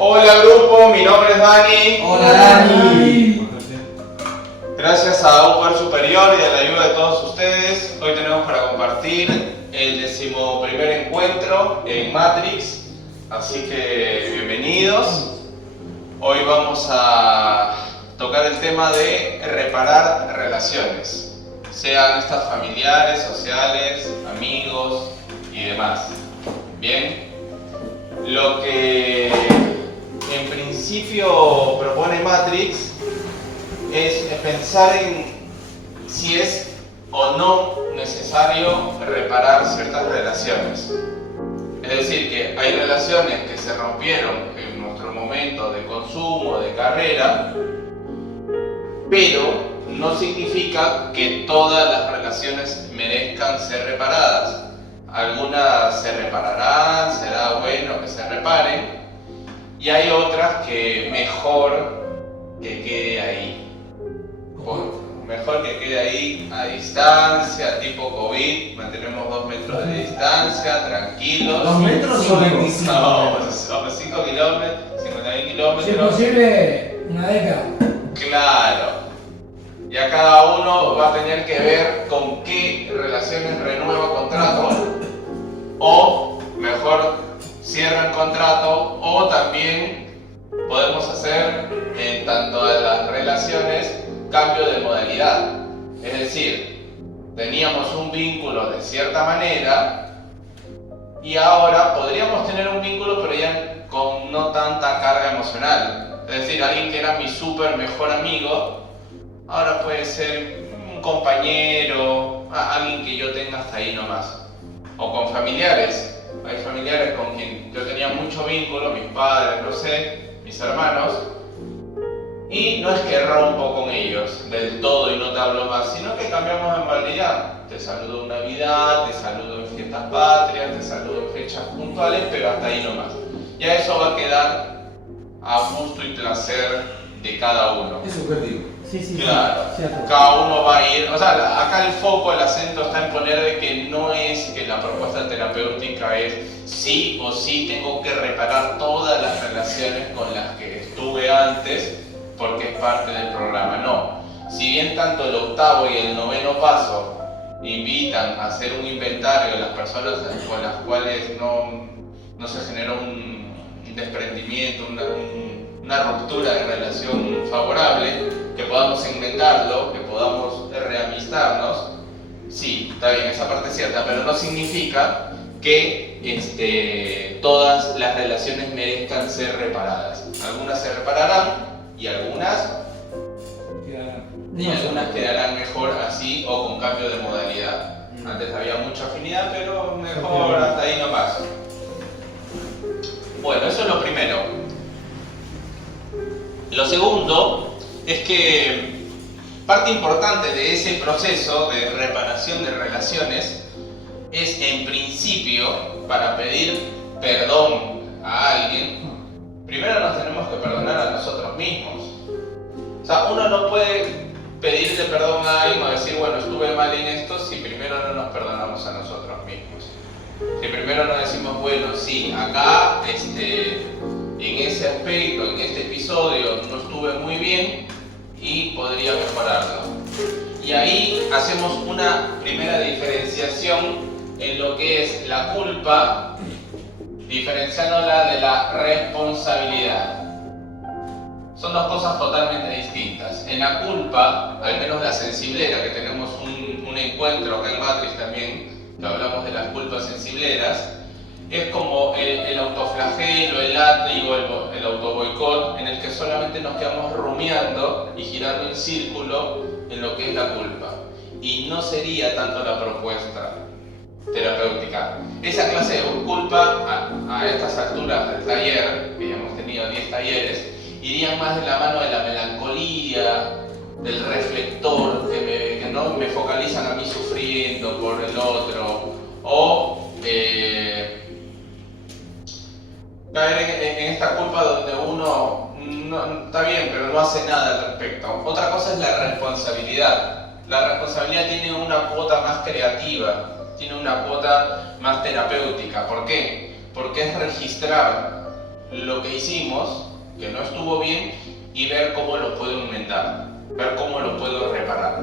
Hola grupo, mi nombre es Dani. Hola Dani. Gracias a un poder superior y a la ayuda de todos ustedes, hoy tenemos para compartir el 11º encuentro en Matrix, así que bienvenidos. Hoy vamos a tocar el tema de reparar relaciones, sean estas familiares, sociales, amigos y demás. Bien, lo que en principio propone Matrix es pensar en si es o no necesario reparar ciertas relaciones. Es decir, que hay relaciones que se rompieron en nuestro momento de consumo, de carrera, pero no significa que todas las relaciones merezcan ser reparadas. Algunas se repararán, será bueno que se reparen, y hay otras que mejor que quede ahí. Mejor que quede ahí a distancia, tipo COVID, mantenemos 2 metros de distancia, tranquilos. 2 metros o 25. No, 5 kilómetros, 50.000 kilómetros. Si es posible, una década. Claro. Ya cada uno va a tener que ver con qué relaciones renueva contrato, o mejor cierra el contrato, o también podemos hacer en tanto de las relaciones cambio de modalidad. Es decir, teníamos un vínculo de cierta manera y ahora podríamos tener un vínculo pero ya con no tanta carga emocional. Es decir, alguien que era mi súper mejor amigo ahora puede ser un compañero, alguien que yo tenga hasta ahí nomás. O con familiares. Hay familiares con quien yo tenía mucho vínculo, mis padres, no sé, mis hermanos, y no es que rompo con ellos del todo y no te hablo más, sino que cambiamos de modalidad. Te saludo en Navidad, te saludo en fiestas patrias, te saludo en fechas puntuales, pero hasta ahí nomás. Ya eso va a quedar a gusto y placer de cada uno. Es subjetivo. Sí, claro. Sí, cada uno va a ir, o sea, acá el foco, el acento está en poner de que no es que la propuesta terapéutica es sí o sí tengo que reparar todas las relaciones con las que estuve antes porque es parte del programa. No, si bien tanto el 8º y el 9º paso invitan a hacer un inventario de las personas con las cuales no se generó un desprendimiento, una ruptura de relación favorable, que podamos segmentarlo, que podamos reamistarnos, sí, está bien, esa parte es cierta, pero no significa que todas las relaciones merezcan ser reparadas. Algunas se repararán y algunas quedarán mejor así o con cambio de modalidad. Antes había mucha afinidad, pero mejor hasta ahí nomás. Bueno, eso es lo primero. Lo segundo es que parte importante de ese proceso de reparación de relaciones es, en principio, para pedir perdón a alguien, primero nos tenemos que perdonar a nosotros mismos. O sea, uno no puede pedirle perdón a alguien o decir, bueno, estuve mal en esto, si primero no nos perdonamos a nosotros mismos. Si primero no decimos, bueno, sí, acá, en ese aspecto, en este episodio, no estuve muy bien y podría mejorarlo. Y ahí hacemos una primera diferenciación en lo que es la culpa, diferenciándola de la responsabilidad. Son dos cosas totalmente distintas. En la culpa, al menos la sensiblera, que tenemos un encuentro acá en Matrix también, que hablamos de las culpas sensibleras, es como el autoflagelo, el látigo, el autoboicot, en el que solamente nos quedamos rumiando y girando en círculo en lo que es la culpa. Y no sería tanto la propuesta terapéutica. Esa clase de culpa, a estas alturas del taller, que ya hemos tenido 10 talleres, irían más de la mano de la melancolía, del reflector, que no me focalizan a mí sufriendo por el otro, o caer en esta culpa donde uno no, está bien, pero no hace nada al respecto. Otra cosa es la responsabilidad. La responsabilidad tiene una cuota más creativa, tiene una cuota más terapéutica. ¿Por qué? Porque es registrar lo que hicimos, que no estuvo bien, y ver cómo lo puedo enmendar, ver cómo lo puedo reparar.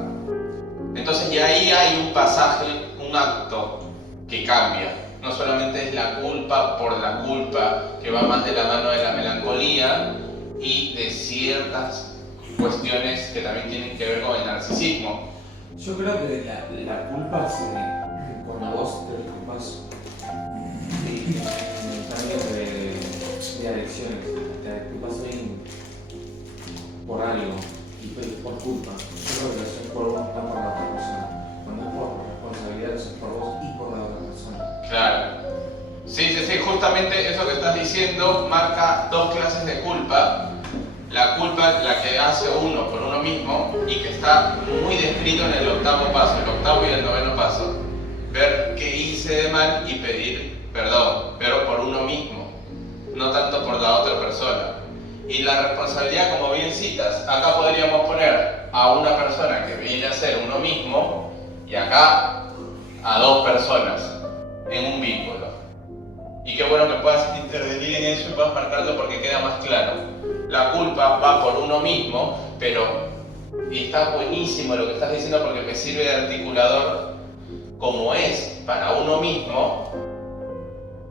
Entonces ya ahí hay un pasaje, un acto que cambia. No solamente es la culpa por la culpa, que va más de la mano de la melancolía y de ciertas cuestiones que también tienen que ver con el narcisismo. Yo creo que la culpa cuando vos te disculpas en términos de adicciones, te disculpas por algo y por culpa. Yo creo que lo haces por vos, no por la otra persona. Cuando es por responsabilidad, lo haces por vos y por la otra persona. Claro. Sí, justamente eso que estás diciendo marca dos clases de culpa. La culpa, la que hace uno por uno mismo y que está muy descrito en el octavo paso, el octavo y el noveno paso. Ver qué hice de mal y pedir perdón, pero por uno mismo, no tanto por la otra persona. Y la responsabilidad, como bien citas, acá podríamos poner a una persona que viene a ser uno mismo y acá a dos personas en un vínculo. Y qué bueno que puedas intervenir en eso y puedas marcarlo porque queda más claro. La culpa va por uno mismo, y está buenísimo lo que estás diciendo porque me sirve de articulador. Como es para uno mismo,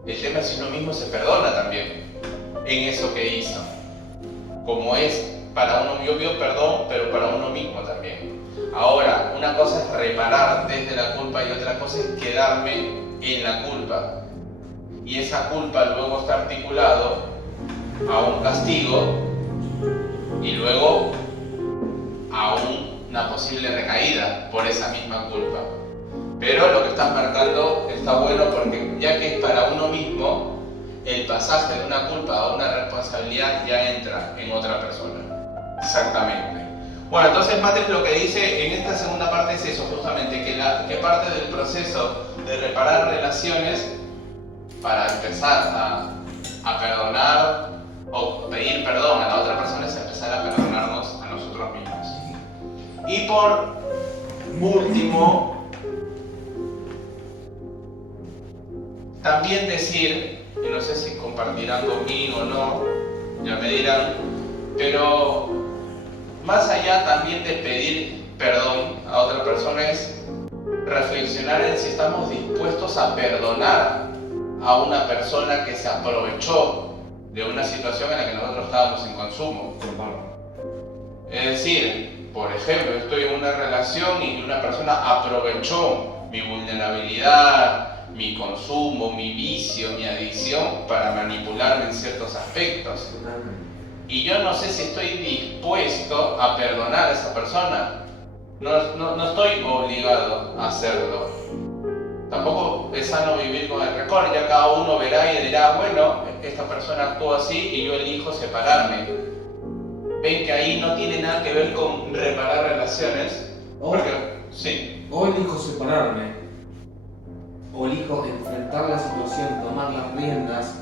el tema es si uno mismo se perdona también en eso que hizo. Como es para uno, yo pido perdón, pero para uno mismo también. Ahora, una cosa es reparar desde la culpa y otra cosa es quedarme en la culpa. Y esa culpa luego está articulado a un castigo y luego a una posible recaída por esa misma culpa. Pero lo que estás marcando está bueno porque ya que es para uno mismo, el pasaje de una culpa a una responsabilidad ya entra en otra persona. Exactamente. Bueno, entonces Matrix lo que dice en esta segunda parte es eso, justamente, que parte del proceso de reparar relaciones para empezar a perdonar o pedir perdón a la otra persona es empezar a perdonarnos a nosotros mismos. Y por último, también decir, y no sé si compartirán conmigo o no, ya me dirán, pero más allá también de pedir perdón a otra persona es reflexionar en si estamos dispuestos a perdonar a una persona que se aprovechó de una situación en la que nosotros estábamos en consumo. Es decir, por ejemplo, estoy en una relación y una persona aprovechó mi vulnerabilidad, mi consumo, mi vicio, mi adicción para manipularme en ciertos aspectos. Y yo no sé si estoy dispuesto a perdonar a esa persona. No estoy obligado a hacerlo. Tampoco es sano vivir con el rencor, ya cada uno verá y dirá, bueno, esta persona actuó así y yo elijo separarme. Ven que ahí no tiene nada que ver con reparar relaciones. Sí. O elijo separarme, o elijo enfrentar la situación, tomar las riendas,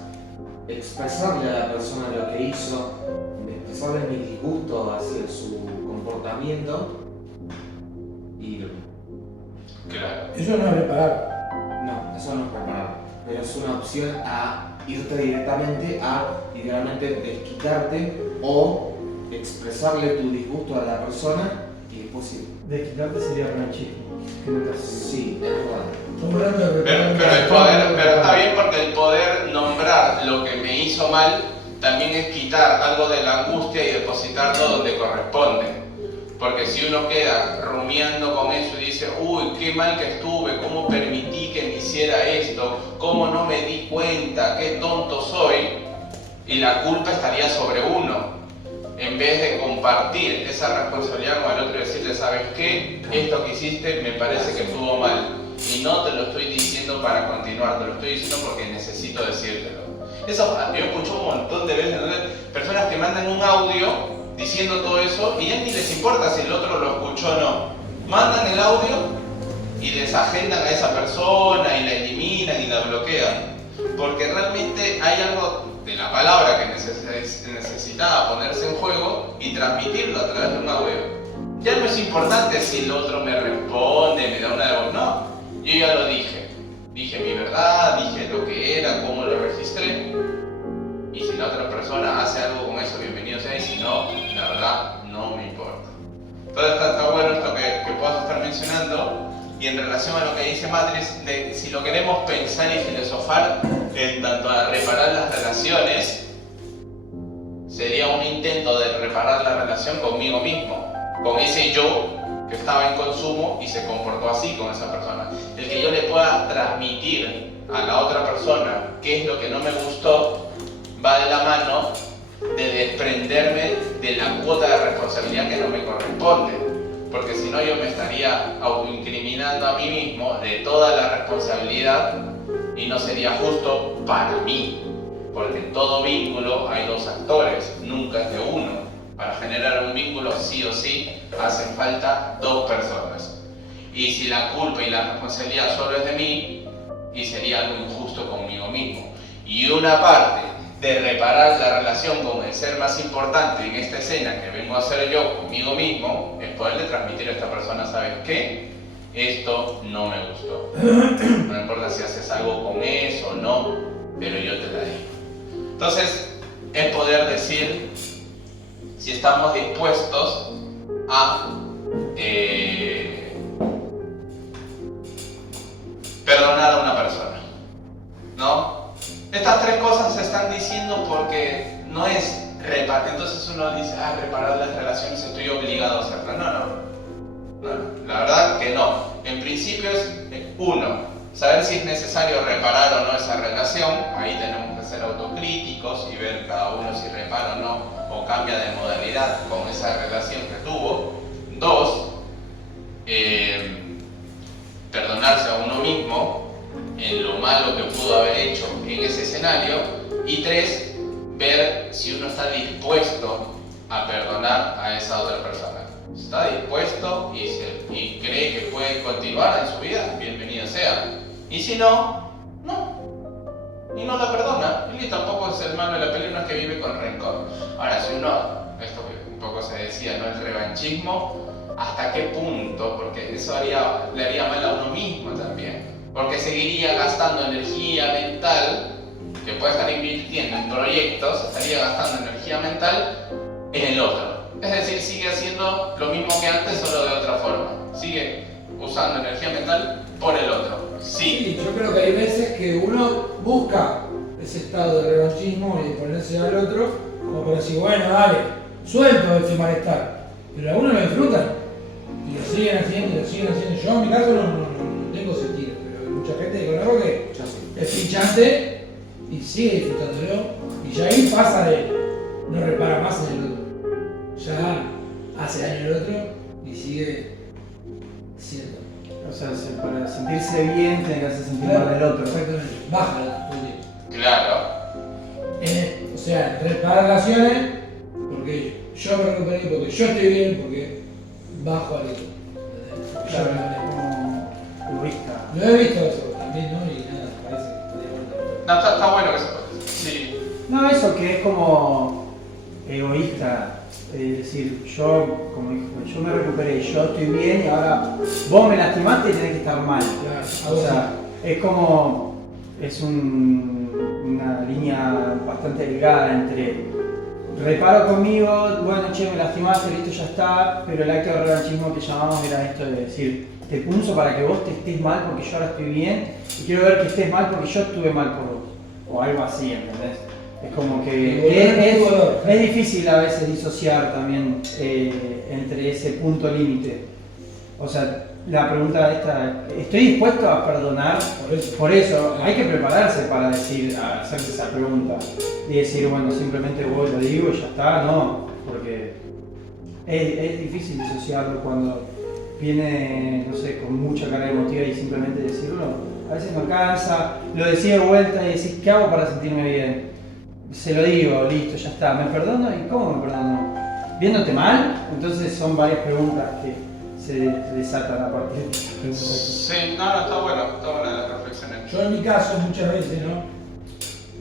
expresarle a la persona lo que hizo, expresarle mi disgusto hacia su comportamiento y... Claro. Eso no es reparar. No, eso no es reparar, pero es una opción a irte directamente a, idealmente, desquitarte o expresarle tu disgusto a la persona y después ir. Desquitarte sería revanchismo. Sí, es verdad. Estamos hablando de reparar. Pero está bien porque el poder nombrar lo que me hizo mal también es quitar algo de la angustia y depositarlo donde corresponde. Porque si uno queda rumiando con eso y dice, uy, qué mal que estuve, cómo permití que me hiciera esto, cómo no me di cuenta, qué tonto soy, y la culpa estaría sobre uno, en vez de compartir esa responsabilidad con el otro y decirle, ¿sabes qué? Esto que hiciste me parece que estuvo mal, y no te lo estoy diciendo para continuar, te lo estoy diciendo porque necesito decírtelo. Eso yo escucho un montón de veces, ¿no? Personas que mandan un audio diciendo todo eso y ya ni les importa si el otro lo escuchó o no. Mandan el audio y desagendan a esa persona y la eliminan y la bloquean. Porque realmente hay algo de la palabra que necesitaba ponerse en juego y transmitirlo a través de un audio. Ya no es importante si el otro me responde, me da una devolución. No, yo ya lo dije. Dije mi verdad, dije lo que era, cómo lo registré. Y si la otra persona hace algo con eso, bienvenido sea, y si no, la verdad, no me importa. Entonces está bueno esto que puedas estar mencionando, y en relación a lo que dice Matrix, de si lo queremos pensar y filosofar en tanto a reparar las relaciones, sería un intento de reparar la relación conmigo mismo, con ese yo que estaba en consumo y se comportó así con esa persona. El que yo le pueda transmitir a la otra persona qué es lo que no me gustó, va de la mano de desprenderme de la cuota de responsabilidad que no me corresponde, porque si no yo me estaría autoincriminando a mí mismo de toda la responsabilidad y no sería justo para mí, porque en todo vínculo hay dos actores, nunca es de uno. Para generar un vínculo sí o sí hacen falta dos personas, y si la culpa y la responsabilidad solo es de mí, y sería algo injusto conmigo mismo. Y una parte de reparar la relación con el ser más importante en esta escena que vengo a hacer yo conmigo mismo, es poderle transmitir a esta persona, ¿sabes qué? Esto no me gustó. No importa si haces algo con eso o no, pero yo te la digo. Entonces, es poder decir si estamos dispuestos a perdonar a una persona, ¿no? Estas tres cosas se están diciendo porque no es reparar. Entonces uno dice, reparar las relaciones, estoy obligado a hacerlo. No, la verdad que no. En principio es, uno, saber si es necesario reparar o no esa relación. Ahí tenemos que ser autocríticos y ver cada uno si repara o no, o cambia de modalidad con esa relación que tuvo. Dos, perdonarse a uno mismo en lo malo que pudo haber hecho en ese escenario. Y tres, ver si uno está dispuesto a perdonar a esa otra persona. Está dispuesto y cree que puede continuar en su vida, bienvenido sea. Y si no, no. Y no la perdona. Y tampoco es el malo de la pelea, no es que vive con rencor. Ahora, si uno, esto que un poco se decía, ¿no? El revanchismo, ¿hasta qué punto? Porque eso le haría mal a uno mismo también. Porque seguiría gastando energía mental, que puede estar invirtiendo en proyectos, estaría gastando energía mental en el otro. Es decir, sigue haciendo lo mismo que antes, solo de otra forma. Sigue usando energía mental por el otro. Sí. Yo creo que hay veces que uno busca ese estado de revanchismo y de ponerse al otro, como para decir, bueno, dale, suelto ese malestar. Pero algunos lo disfrutan y lo siguen haciendo, Yo en mi caso no tengo sentido, pero hay mucha gente que conozco que es pinchante y sigue disfrutándolo, y ya ahí pasa de no repara más en el otro. Ya hace daño al otro y sigue siendo. O sea, para sentirse bien tiene que hacer sentir mal al otro. Exactamente, baja. Claro. O sea, reparar relaciones porque yo me recuperé, porque yo estoy bien, porque bajo al otro. Claro, como egoísta. Lo he visto eso también, ¿no? Y nada, parece que de vuelta. No, está bueno que se pueda. Sí. No, eso que es como egoísta. Es decir, yo, como dijo, yo me recuperé, yo estoy bien y ahora vos me lastimaste y tenés que estar mal. Claro, O sea, es como, es una línea bastante delgada entre reparo conmigo, bueno, che, me lastimaste, listo, ya está, pero el acto de revanchismo que llamamos era esto de decir, te punzo para que vos te estés mal porque yo ahora estoy bien y quiero ver que estés mal porque yo estuve mal por vos, o algo así, ¿entendés? Es como Y que volver al jugador. es difícil a veces disociar también entre ese punto límite. O sea, la pregunta esta, ¿estoy dispuesto a perdonar? Por eso hay que prepararse para hacerse esa pregunta y decir, bueno, simplemente voy, lo digo y ya está, no, porque es difícil disociarlo cuando viene, no sé, con mucha carga emotiva y simplemente decirlo, a veces no cansa, lo decís de vuelta y decís, ¿qué hago para sentirme bien? Se lo digo, listo, ya está, ¿me perdono? ¿Y cómo me perdono? ¿Viéndote mal? Entonces son varias preguntas que se desatan a partir de estas preguntas. Sí, no, está buena la reflexión. Yo en mi caso muchas veces, ¿no?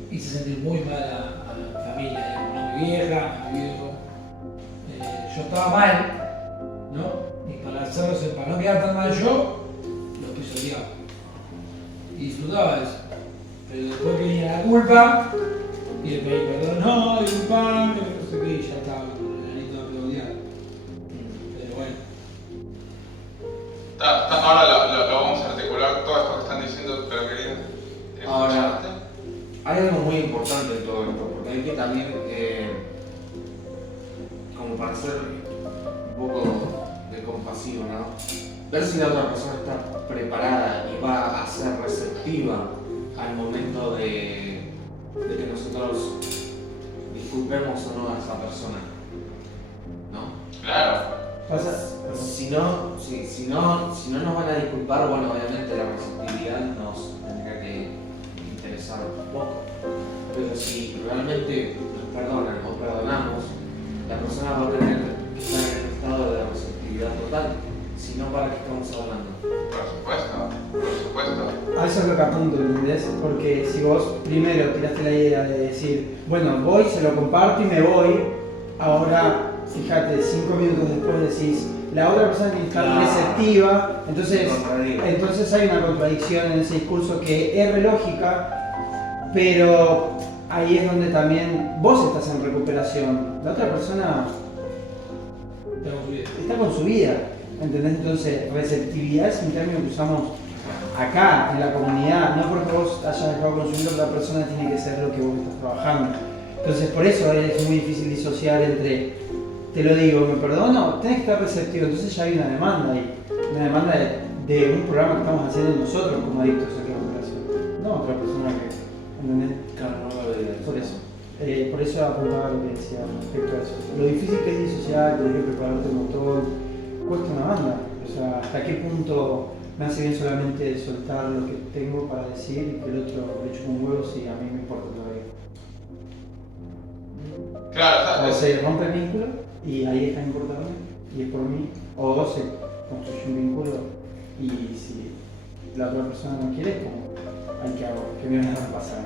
Hice sentir muy mal a mi familia, digamos, a mi vieja, a mi viejo. Yo estaba mal, ¿no? Y para no quedar tan mal yo, los pisoteaba. Y disfrutaba de eso. Pero después venía la culpa y el pedir perdón, no, disculpame, no sé qué, y ya estaba con el anito de aplaudir. Pero bueno. Ahora lo vamos a articular todo esto que están diciendo, pero quería Ahora, escucharte. hay algo muy importante en todo esto, porque hay que también, como para ser un poco de compasivo, ¿no? Ver si la otra persona está preparada y va a ser receptiva al momento de que nosotros disculpemos o no a esa persona, ¿no? Claro. Si no nos van a disculpar, bueno, obviamente la receptividad nos tendría que interesar un poco. Pero si realmente nos perdonan o perdonamos, la persona va a tener que estar en un estado de receptividad total. Si no, ¿para qué estamos hablando? Por supuesto. A eso es lo que apunto, ¿entendés? Porque si vos primero tiraste la idea de decir, bueno, voy, se lo comparto y me voy, ahora, fíjate, 5 minutos después decís, la otra persona tiene que estar receptiva, entonces hay una contradicción en ese discurso que es re lógica, pero ahí es donde también vos estás en recuperación, la otra persona está con su vida, ¿entendés? Entonces, receptividad es un término que usamos acá, en la comunidad, no porque vos hayas dejado consumir a otra persona tiene que ser lo que vos estás trabajando. Entonces, por eso es muy difícil disociar entre, te lo digo, me perdono, tenés que estar receptivo, entonces ya hay una demanda ahí, una demanda de un programa que estamos haciendo nosotros como adictos a la recuperación, no otra persona que, ¿entendés? Claro, no lo veía. Por eso apuntaba lo que decía respecto a eso. Lo difícil que es disociar, tener que prepararte un montón, cuesta una banda. O sea, hasta qué punto me hace bien solamente soltar lo que tengo para decir y que el otro le chupa un huevo si a mí me importa todavía. Claro, O se rompe el vínculo y ahí está importando y es por mí. O se construye un vínculo y si la otra persona no quiere, es como hay que me van a pasar.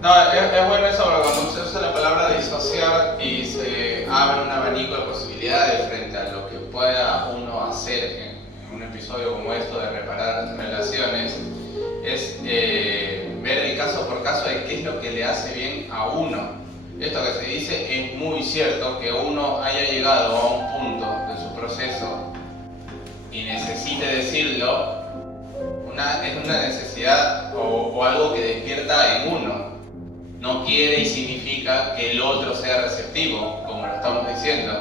No, es bueno eso porque cuando se usa la palabra disociar y se abre un abanico de posibilidades frente a lo que pueda uno hacer en un episodio como esto de reparar relaciones, es ver el caso por caso de qué es lo que le hace bien a uno. Esto que se dice es muy cierto, que uno haya llegado a un punto de su proceso y necesite decirlo, es una necesidad o algo que despierta en uno. No quiere y significa que el otro sea receptivo, como lo estamos diciendo.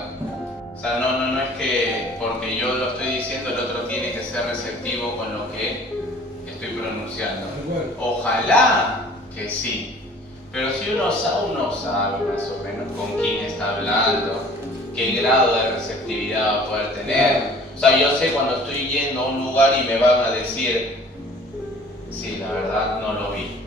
O sea, no es que porque yo lo estoy diciendo el otro tiene que ser receptivo con lo que estoy pronunciando. Ojalá que sí, pero si uno sabe más o menos con quién está hablando, qué grado de receptividad va a poder tener. O sea, yo sé cuando estoy yendo a un lugar y me van a decir, sí, la verdad no lo vi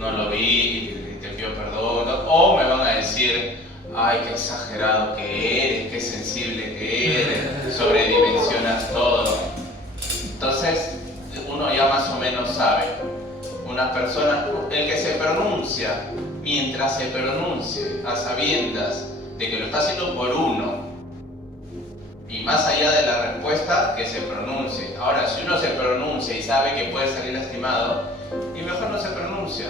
y te pido perdón, o me van a decir, ay, qué exagerado que eres, qué sensible que eres, sobredimensionas todo. Entonces, uno ya más o menos sabe. Unas personas, el que se pronuncia, mientras se pronuncie a sabiendas de que lo está haciendo por uno, y más allá de la respuesta, que se pronuncie. Ahora, si uno se pronuncia y sabe que puede salir lastimado, y mejor no se pronuncia.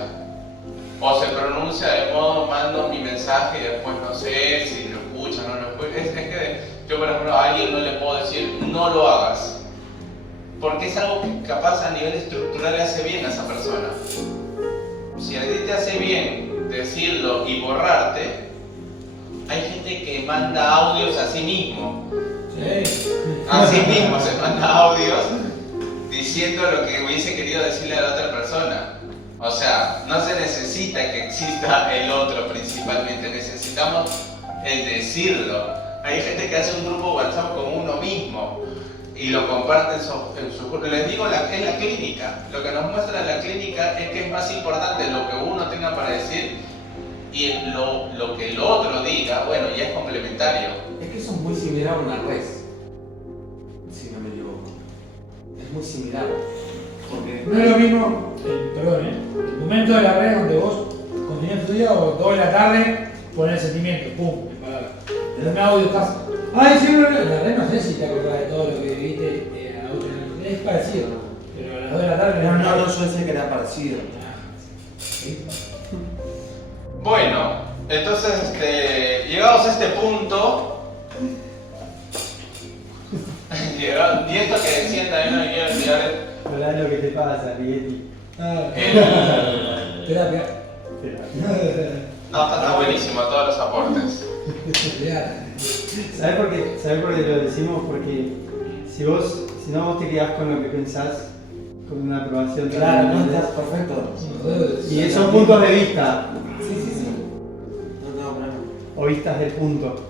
O se pronuncia de modo, mando mi mensaje y después no sé si lo escucha o no lo escucha. Es que yo, por ejemplo, a alguien no le puedo decir, no lo hagas. Porque es algo que capaz a nivel estructural le hace bien a esa persona. si a ti te hace bien decirlo y borrarte, hay gente que manda audios a sí mismo. Sí. A sí mismo se manda audios diciendo lo que hubiese querido decirle a la otra persona. O sea, no se necesita que exista el otro principalmente, necesitamos el decirlo. Hay gente que hace un grupo WhatsApp con uno mismo y lo comparte en su grupo. Les digo, es la clínica. Lo que nos muestra la clínica es que es más importante lo que uno tenga para decir y lo que el otro diga, bueno, ya es complementario. Es que eso es muy similar a una red, si no me equivoco. Es muy similar. Porque No es lo mismo, el momento de la red donde vos continuás tu día o 2 de la tarde pones el sentimiento, pum, en palabras. En un audio estás, ay, sí, la red no sé si te acordás de todo lo que viviste a otro nivel. Es parecido, pero a las 2 de la tarde no, yo decía que era parecido. Sí. Bueno, entonces llegados a este punto, y esto que decían también no me quiero olvidar. Hola, lo que te pasa, Rigetti. Terapia. No, está buenísimo todos los aportes. ¿Sabes por qué? ¿Sabes por qué lo decimos? Porque si no vos te quedás con lo que pensás, con una aprobación Claro, no totalmente. estás perfecto. Y son puntos de vista, Sí. No tengo problema. o vistas del punto.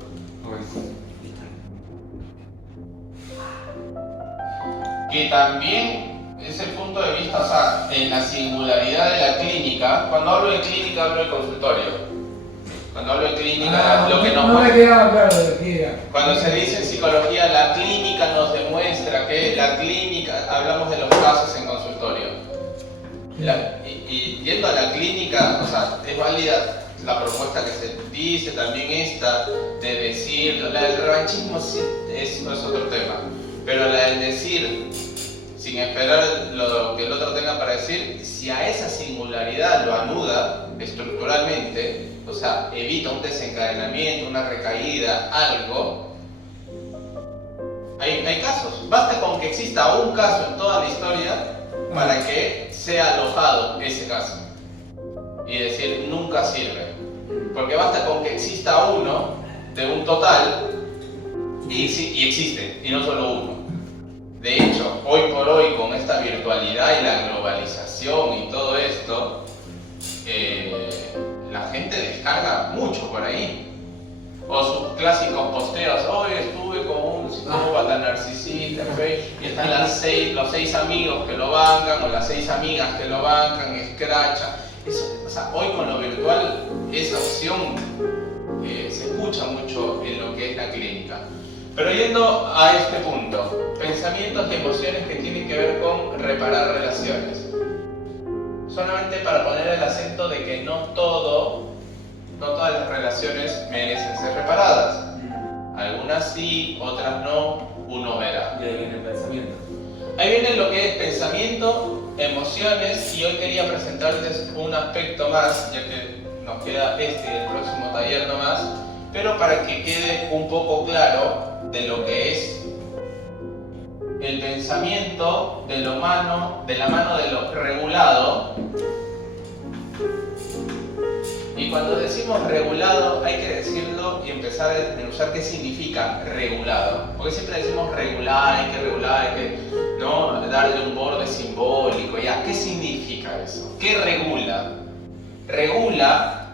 Que también es el punto de vista, o sea, en la singularidad de la clínica. Cuando hablo de clínica hablo de consultorio. Cuando hablo de clínica, lo que nos no me quedaba claro de qué era. Cuando se dice en psicología, la clínica nos demuestra que la clínica, hablamos de los casos en consultorio. Y yendo a la clínica, o sea, es válida la propuesta que se dice, también esta de decir, la del revanchismo sí es otro tema, pero la del decir, sin esperar lo que el otro tenga para decir, si a esa singularidad lo anuda estructuralmente, o sea, evita un desencadenamiento, una recaída, algo, hay casos. Basta con que exista un caso en toda la historia para que sea alojado ese caso y decir nunca sirve, porque basta con que exista uno de un total y existe, y no solo uno. De hecho, hoy por hoy, con esta virtualidad y la globalización y todo esto, la gente descarga mucho por ahí. O sus clásicos posteos, hoy estuve con un psicópata narcisista en Facebook, y están los 6 amigos que lo bancan, o las 6 amigas que lo bancan, escracha. O sea, hoy con lo virtual, esa opción se escucha mucho en lo que es la clínica. Pero yendo a este punto, pensamientos y emociones que tienen que ver con reparar relaciones. Solamente para poner el acento de que no todas las relaciones merecen ser reparadas. Algunas sí, otras no, uno verá. Y ahí viene el pensamiento. Ahí viene lo que es pensamiento, emociones, y hoy quería presentarles un aspecto más, ya que nos queda este y el próximo taller nomás, pero para que quede un poco claro de lo que es el pensamiento de la mano de lo regulado. Y cuando decimos regulado hay que decirlo y empezar a desmenuzar qué significa regulado, porque siempre decimos regular, hay que ¿no? darle un borde simbólico, ya, ¿qué significa eso? ¿Qué regula? Regula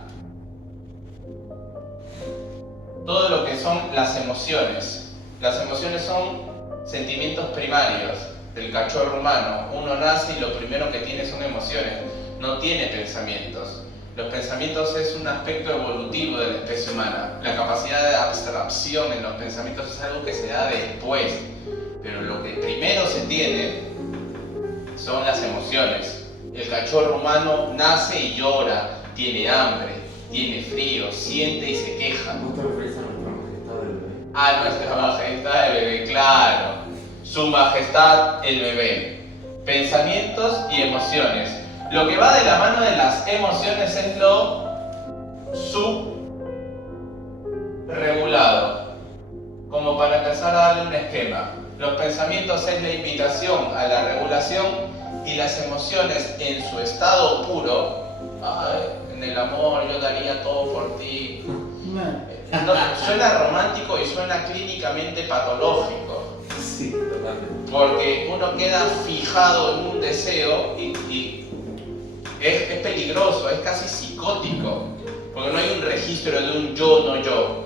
todo lo que son las emociones. Las emociones son sentimientos primarios del cachorro humano. Uno nace y lo primero que tiene son emociones, no tiene pensamientos. Los pensamientos es un aspecto evolutivo de la especie humana. La capacidad de abstracción en los pensamientos es algo que se da después, pero lo que primero se tiene son las emociones. El cachorro humano nace y llora, tiene hambre, tiene frío, siente y se queja. ¿Vos te referís a nuestra majestad del bebé? A nuestra majestad el bebé, claro. Su majestad el bebé. Pensamientos y emociones. Lo que va de la mano de las emociones es lo subregulado. Como para empezar a darle un esquema. Los pensamientos es la invitación a la regulación y las emociones en su estado puro, ay, en el amor yo daría todo por ti. No. No, suena romántico y suena clínicamente patológico. Sí, totalmente. Porque uno queda fijado en un deseo y es peligroso, es casi psicótico. Porque no hay un registro de un yo, no yo.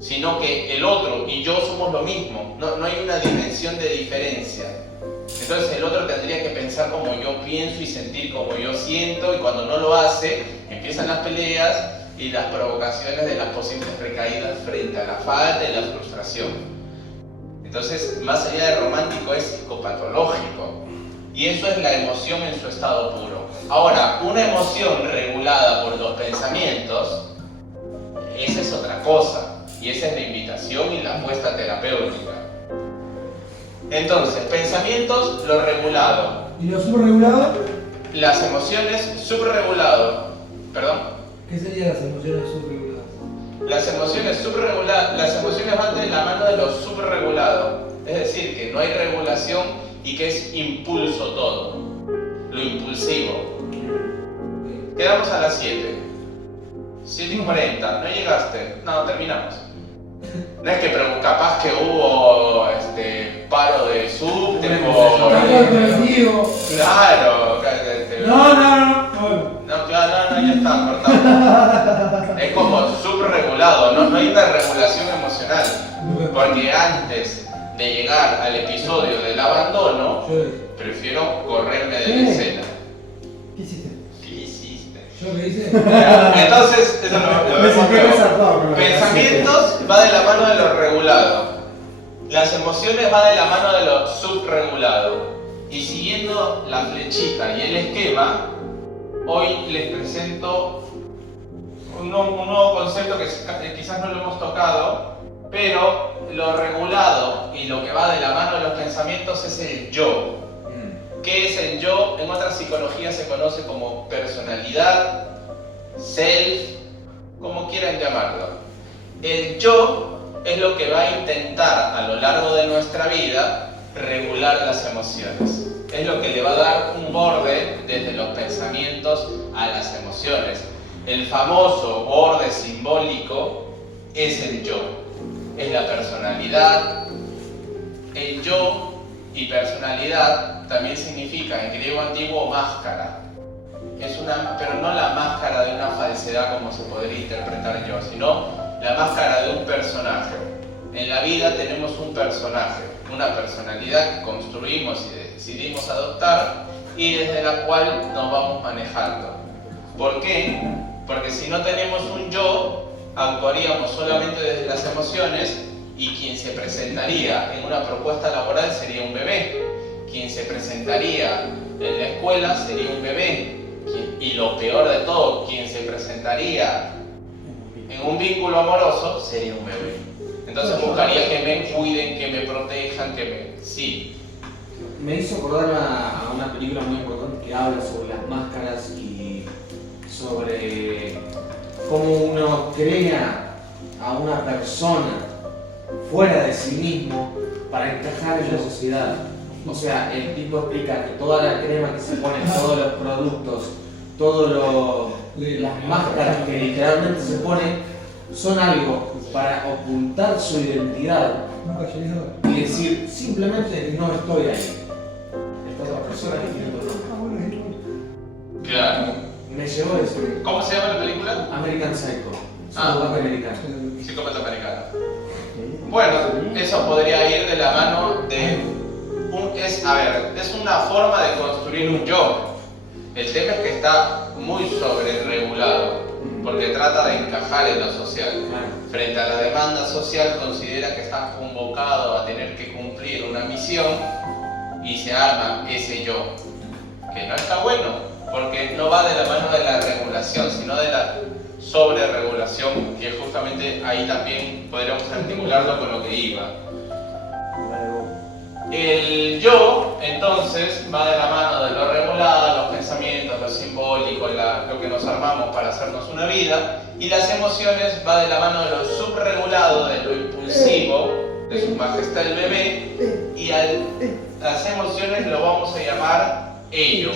Sino que el otro y yo somos lo mismo. No hay una dimensión de diferencia. Entonces el otro tendría que pensar como yo pienso y sentir como yo siento, y cuando no lo hace, empiezan las peleas y las provocaciones de las posibles recaídas frente a la falta y la frustración. Entonces, más allá de romántico, es psicopatológico. Y eso es la emoción en su estado puro. Ahora, una emoción regulada por los pensamientos, esa es otra cosa. Y esa es la invitación y la apuesta terapéutica. Entonces, pensamientos, lo regulado. ¿Y lo subregulado? Las emociones, subregulado. ¿Perdón? ¿Qué serían las emociones subreguladas? Las emociones van de la mano de lo subregulado. Es decir, que no hay regulación y que es impulso todo. Lo impulsivo. Quedamos a las 7. 7:40. ¿No llegaste? No, terminamos. No es que, pero capaz que hubo paro de subte por... Claro. No, ya está, cortado. Es como subregulado, no hay una regulación emocional. Porque antes de llegar al episodio del abandono, prefiero correrme de la escena. ¿Qué hiciste? ¿Qué hiciste? ¿Yo qué hice? Entonces, eso lo Me vemos sentí luego. resarpado con lo que Pensamientos va de la mano de lo regulado. Las emociones va de la mano de lo subregulado. Y siguiendo la flechita y el esquema, hoy les presento un nuevo concepto que quizás no lo hemos tocado, pero lo regulado y lo que va de la mano de los pensamientos es el yo. ¿Qué es el yo? En otras psicologías se conoce como personalidad, self, como quieran llamarlo. El yo es lo que va a intentar a lo largo de nuestra vida regular las emociones. Es lo que le va a dar un borde desde los pensamientos a las emociones. El famoso borde simbólico es el yo, es la personalidad. El yo y personalidad también significa en griego antiguo máscara. Pero no la máscara de una falsedad como se podría interpretar yo, sino la máscara de un personaje. En la vida tenemos un personaje, una personalidad que construimos y decidimos adoptar y desde la cual nos vamos manejando. ¿Por qué? Porque si no tenemos un yo, actuaríamos solamente desde las emociones y quien se presentaría en una propuesta laboral sería un bebé. Quien se presentaría en la escuela sería un bebé. Y lo peor de todo, quien se presentaría en un vínculo amoroso sería un bebé. Entonces buscaría que me cuiden, que me protejan, Sí. Me hizo acordar a una película muy importante que habla sobre las máscaras y sobre cómo uno crea a una persona fuera de sí mismo para encajar en la sociedad. O sea, el tipo explica que toda la crema que se pone, todos los productos, las máscaras que literalmente se ponen, son algo para ocultar su identidad y decir, simplemente no estoy ahí. Esta otra persona que tiene otro nombre. Claro. Me llevó eso. ¿Cómo se llama la película? American Psycho. Ah. Americano. Psicópata americano. Bueno, eso podría ir de la mano de es una forma de construir un yo. El tema es que está muy sobreregulado, porque trata de encajar en lo social. Frente a la demanda social considera que está convocado a tener que cumplir una misión y se arma ese yo, que no está bueno, porque no va de la mano de la regulación, sino de la sobreregulación, que justamente ahí también podríamos articularlo con lo que iba. El yo, entonces, va de la mano de lo regulado, los pensamientos, lo simbólico, lo que nos armamos para hacernos una vida, y las emociones va de la mano de lo subregulado, de lo impulsivo, de su majestad el bebé, y las emociones lo vamos a llamar ello.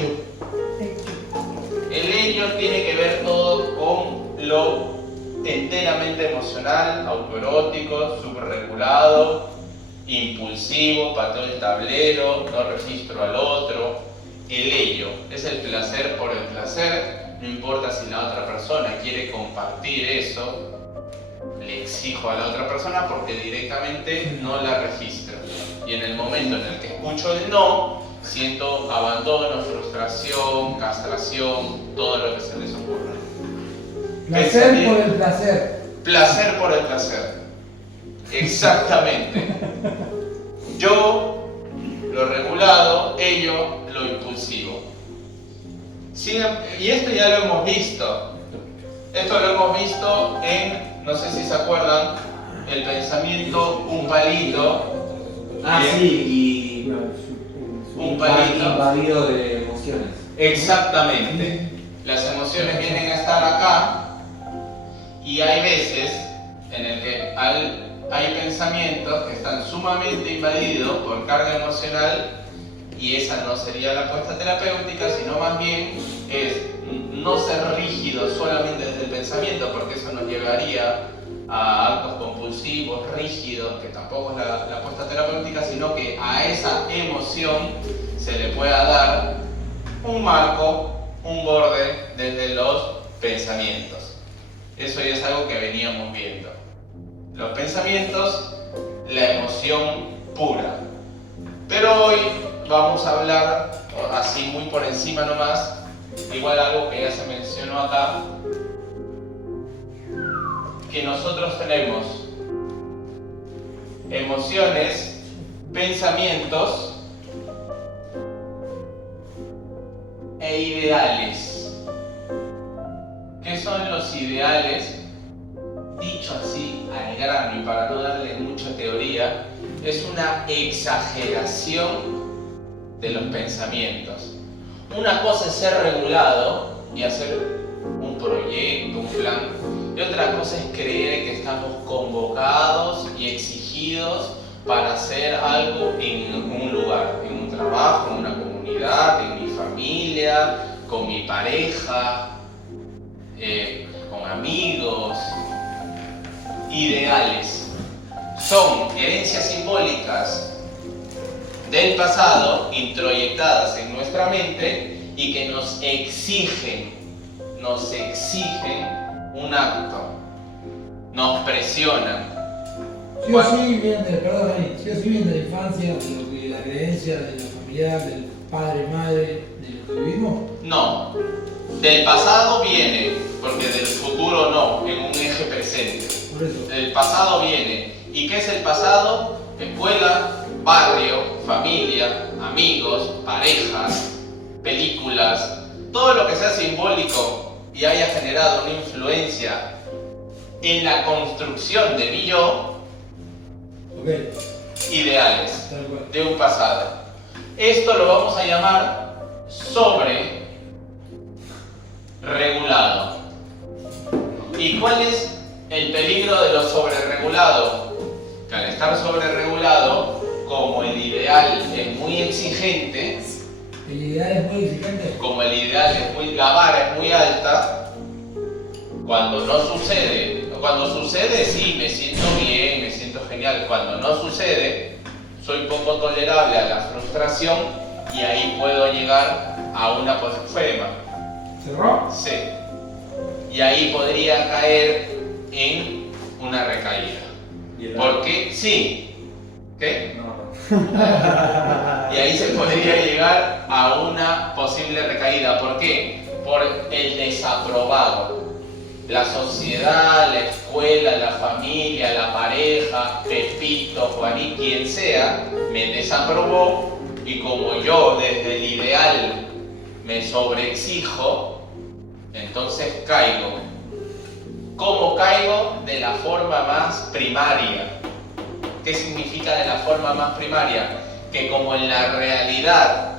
El ello tiene que ver todo con lo enteramente emocional, autoerótico, subregulado, impulsivo, pateo el tablero, no registro al otro. El ello es el placer por el placer, no importa si la otra persona quiere compartir eso, le exijo a la otra persona porque directamente no la registro. Y en el momento en el que escucho el no, siento abandono, frustración, castración, todo lo que se les ocurra. Placer por el placer. Placer por el placer. Exactamente. Yo, lo regulado, ello, lo impulsivo. Sí, y esto ya lo hemos visto. Esto lo hemos visto en, no sé si se acuerdan, el pensamiento un palito. Ah, Bien. sí, y Un palito. invadido de emociones. Exactamente. Las emociones vienen a estar acá y hay veces en el que hay pensamientos que están sumamente invadidos por carga emocional y esa no sería la apuesta terapéutica, sino más bien es no ser rígido solamente desde el pensamiento, porque eso nos llevaría a actos compulsivos, rígidos, que tampoco es la apuesta terapéutica, sino que a esa emoción se le pueda dar un marco, un borde desde los pensamientos. Eso ya es algo que veníamos viendo. Los pensamientos, la emoción pura. Pero hoy vamos a hablar, así muy por encima nomás, igual algo que ya se mencionó acá, que nosotros tenemos emociones, pensamientos e ideales. ¿Qué son los ideales? Dicho así al grano y para no darle mucha teoría, es una exageración de los pensamientos. Una cosa es ser regulado y hacer un proyecto, un plan, y otra cosa es creer que estamos convocados y exigidos para hacer algo en un lugar, en un trabajo, en una comunidad, en mi familia, con mi pareja, con amigos. Ideales son herencias simbólicas del pasado introyectadas en nuestra mente y que nos exigen un acto, nos presionan. Sí o sí viene de la infancia, de la creencia, de la familiar, del padre, madre, de lo que vivimos. No, del pasado viene, porque del futuro no, en un eje presente. Por eso. Del pasado viene. ¿Y qué es el pasado? Escuela, barrio, familia, amigos, parejas, películas, todo lo que sea simbólico y haya generado una influencia en la construcción de mi yo, Ok, ideales tal cual. de un pasado. Esto lo vamos a llamar sobreregulado. ¿Y cuál es el peligro de lo sobreregulado? Que al estar sobreregulado, como el ideal es muy exigente, El ideal es muy exigente. como el ideal es muy, la vara es muy alta, cuando sucede sí, me siento bien, me siento genial. Cuando no sucede, soy poco tolerable a la frustración y ahí puedo llegar a una posfema. ¿Cerró? Sí. Y ahí podría caer en una recaída. ¿Por qué? Sí. ¿Qué? No. Y ahí se podría llegar a una posible recaída. ¿Por qué? Por el desaprobado. La sociedad, la escuela, la familia, la pareja, Pepito, Juaní, quien sea, me desaprobó y como yo desde el ideal me sobreexijo, entonces caigo. ¿Cómo caigo? De la forma más primaria. ¿Qué significa de la forma más primaria? Que como en la realidad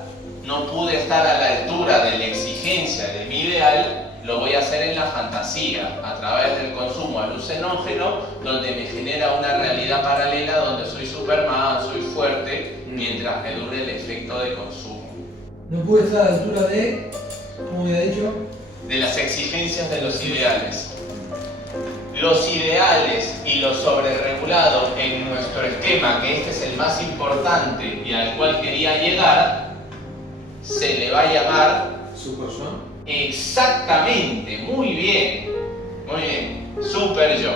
no pude estar a la altura de la exigencia de mi ideal, lo voy a hacer en la fantasía, a través del consumo alucinógeno, donde me genera una realidad paralela donde soy Superman, soy fuerte, mientras me dure el efecto de consumo. No pude estar a la altura de, como había dicho, de las exigencias de los ideales. Los ideales y lo sobreregulado en nuestro esquema, que este es el más importante y al cual quería llegar, se le va a llamar Super yo. exactamente, muy bien, super yo.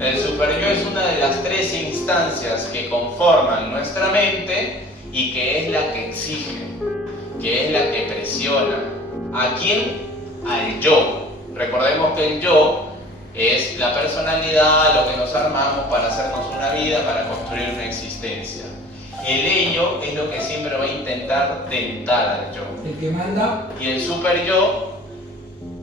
El super yo es una de las tres instancias que conforman nuestra mente y que es la que exige, que es la que presiona. ¿A quién? Al yo. Recordemos que el yo es la personalidad, lo que nos armamos para hacernos una vida, para construir una existencia. El ello es lo que siempre va a intentar tentar al yo. El que manda. Y el super yo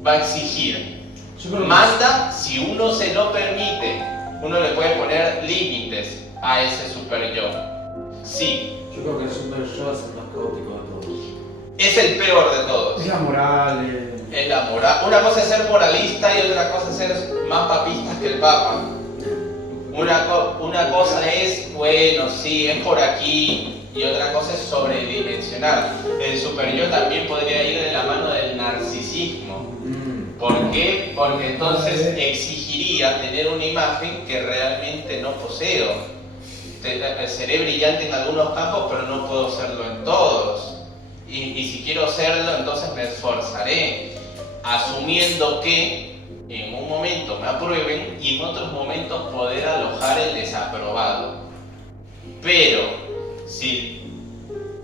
va a exigir. Yo creo que Manda si uno se lo permite. Uno le puede poner límites a ese super yo. Sí, Yo creo que el super yo es el más caótico de todos. es el peor de todos. Es la moral. Es la moral. Una cosa es ser moralista y otra cosa es ser más papistas que el Papa. Una cosa es, bueno, sí, es por aquí, y otra cosa es sobredimensionar. El super yo también podría ir de la mano del narcisismo. ¿Por qué? Porque entonces exigiría tener una imagen que realmente no poseo. Seré brillante en algunos campos, pero no puedo serlo en todos. Y si quiero serlo, entonces me esforzaré, asumiendo que en un momento me aprueben y en otros momentos poder alojar el desaprobado. Pero si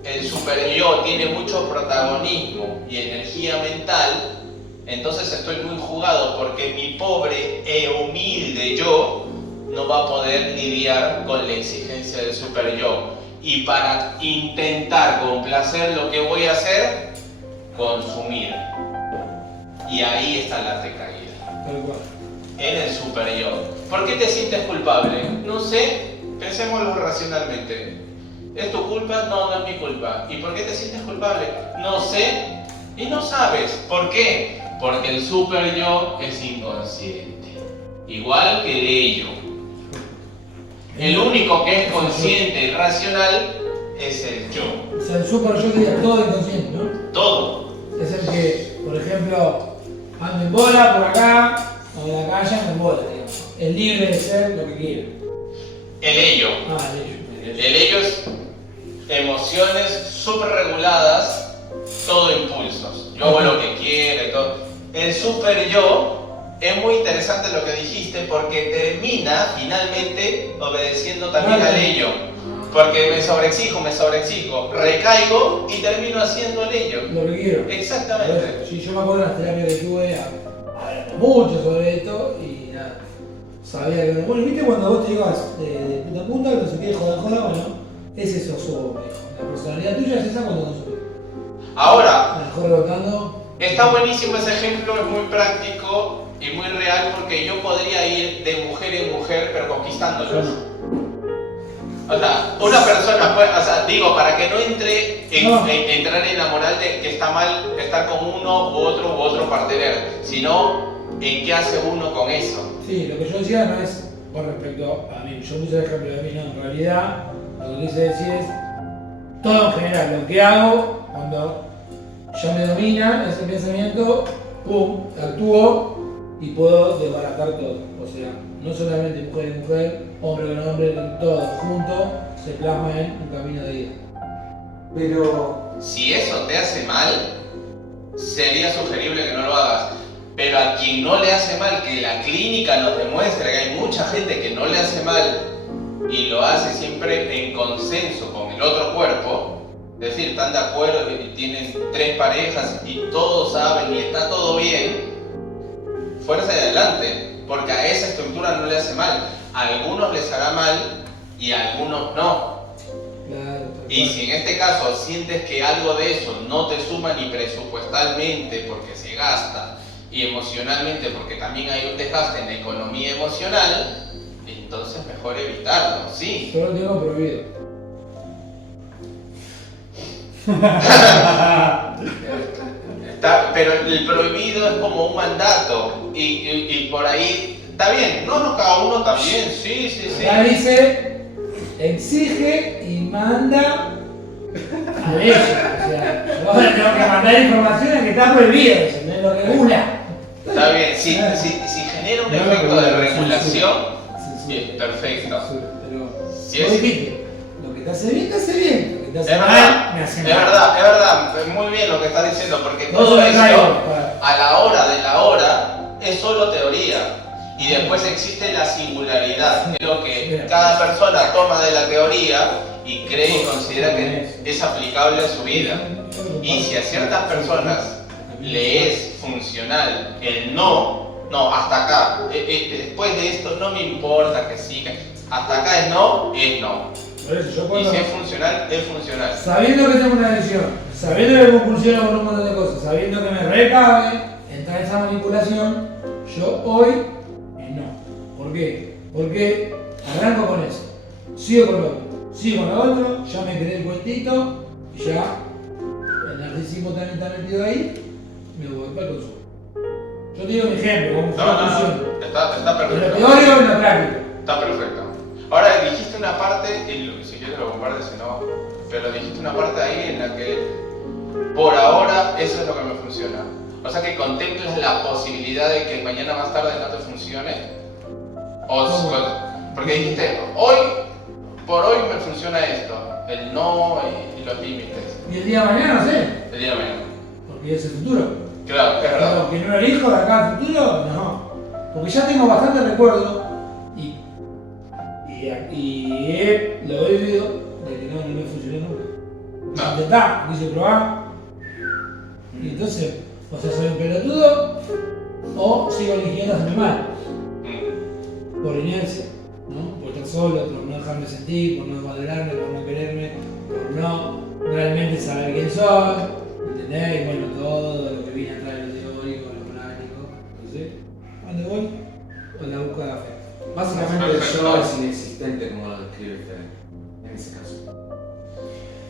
el super yo tiene mucho protagonismo y energía mental, entonces estoy muy jugado porque mi pobre e humilde yo no va a poder lidiar con la exigencia del super yo. Y para intentar complacer lo que voy a hacer, consumir. Y ahí está la recaída. Tal cual. En el super yo. ¿Por qué te sientes culpable? No sé, pensémoslo racionalmente. ¿Es tu culpa? No, no es mi culpa. ¿Y por qué te sientes culpable? No sé y no sabes. ¿Por qué? Porque el super yo es inconsciente. Igual que el ello. El único que es consciente y racional es el yo. O sea, el super yo sería todo inconsciente, ¿no? Todo. Es el que, por ejemplo, ando en bola por acá, o en la calle ando en bola, digamos. Es libre de ser lo que quiera. El ello. Ah, el ello. El ello es emociones subreguladas, todo impulsos. Yo hago lo que quiero y todo. El super yo es muy interesante lo que dijiste porque termina finalmente obedeciendo también al ello. Porque me sobreexijo, recaigo y termino haciendo el ello. Lo que quiero. Exactamente. Sí, yo me acuerdo de las terapias que tuve, hablamos mucho sobre esto y nada. Sabía que. Bueno, viste cuando vos te ibas de punta a punta, no sé qué, joda, bueno, es eso, me dijo. La personalidad tuya es esa cuando no subís. Ahora, Mejor rebotando. está buenísimo ese ejemplo, es muy práctico y muy real porque yo podría ir de mujer en mujer pero conquistándolos. O sea, una persona puede, o sea, digo, para que no entre entrar en la moral de que está mal estar con uno u otro partener, sino en qué hace uno con eso. Sí, lo que yo decía no es con respecto a mí. Yo puse el ejemplo de mí, no. En realidad, lo que quise decir es todo en general. Lo que hago cuando ya me domina ese pensamiento, pum, actúo y puedo desbaratar todo. O sea, no solamente mujer en mujer, hombre con hombre, todo junto se plasma en un camino de vida. Pero Si eso te hace mal, sería sugerible que no lo hagas. Pero a quien no le hace mal, que la clínica nos demuestra que hay mucha gente que no le hace mal y lo hace siempre en consenso con el otro cuerpo, es decir, están de acuerdo y tienen 3 parejas y todos saben y está todo bien, fuerza y adelante, porque a esa estructura no le hace mal. A algunos les hará mal y a algunos no. Claro, Y si en este caso sientes que algo de eso no te suma ni presupuestalmente porque se gasta y emocionalmente porque también hay un desgaste en la economía emocional, entonces mejor evitarlo, sí. yo lo tengo prohibido. Pero el prohibido es como un mandato y por ahí está bien, no, cada uno también, sí. Acá dice, exige y manda a ella. O sea, yo ahora tengo que mandar información que está prohibido, ¿entendés? Lo regula. Está bien, si genera un efecto de regulación, bien, perfecto. Pero, Si es- vos dijiste, lo que te hace bien, te hace bien. Lo que te Es hace mal, me hace es mal. verdad, muy bien lo que estás diciendo, porque Todo todo se lo esto, traigo, a la hora de la hora, es solo teoría. Y después existe la singularidad, que es lo que cada persona toma de la teoría y cree y considera que es aplicable a su vida. Y si a ciertas personas le es funcional el no, hasta acá, después de esto no me importa que sí, hasta acá es no. Por eso yo Y cuando, si es funcional, es funcional. sabiendo que tengo una decisión, sabiendo que conclusiono con un montón de cosas, sabiendo que me recabe entrar en esa manipulación, yo hoy es no. ¿Por qué? Porque arranco con eso, sigo con lo otro, sigo con lo otro, ya me quedé el cuentito y ya el narcisismo también está metido ahí, me voy para el consumo. Yo te digo un ejemplo, cómo funciona. Está En lo perfecto. teórico y en lo práctico. Está perfecto. Ahora dijiste una parte, y si quieres lo compartes, si no, pero dijiste una parte ahí en la que por ahora eso es lo que me funciona. O sea que contemplas la posibilidad de que mañana más tarde no te funcione. Porque dijiste, por hoy me funciona esto, el no y los límites. Y el día de mañana no sé, El día de mañana. porque es el futuro. Claro, es verdad. Pero que no lo elijo de acá al futuro, no. Porque ya tengo bastante recuerdo y lo he vivido de que no me funcionó nunca. No. Intentá, quise probar. Y entonces, o sea, soy un pelotudo o sigo eligiendo hacerme mal. Mm. Por inercia, ¿no? Por estar solo, por no dejarme sentir, por no valorarme, por no quererme, por no realmente saber quién soy, ¿entendés? Y bueno, todo lo que viene atrás de lo teórico, lo práctico, entonces, ¿a dónde voy? Con la búsqueda de afecto. Básicamente el Perfecto. yo es inexistente como lo describe Fede, en ese caso.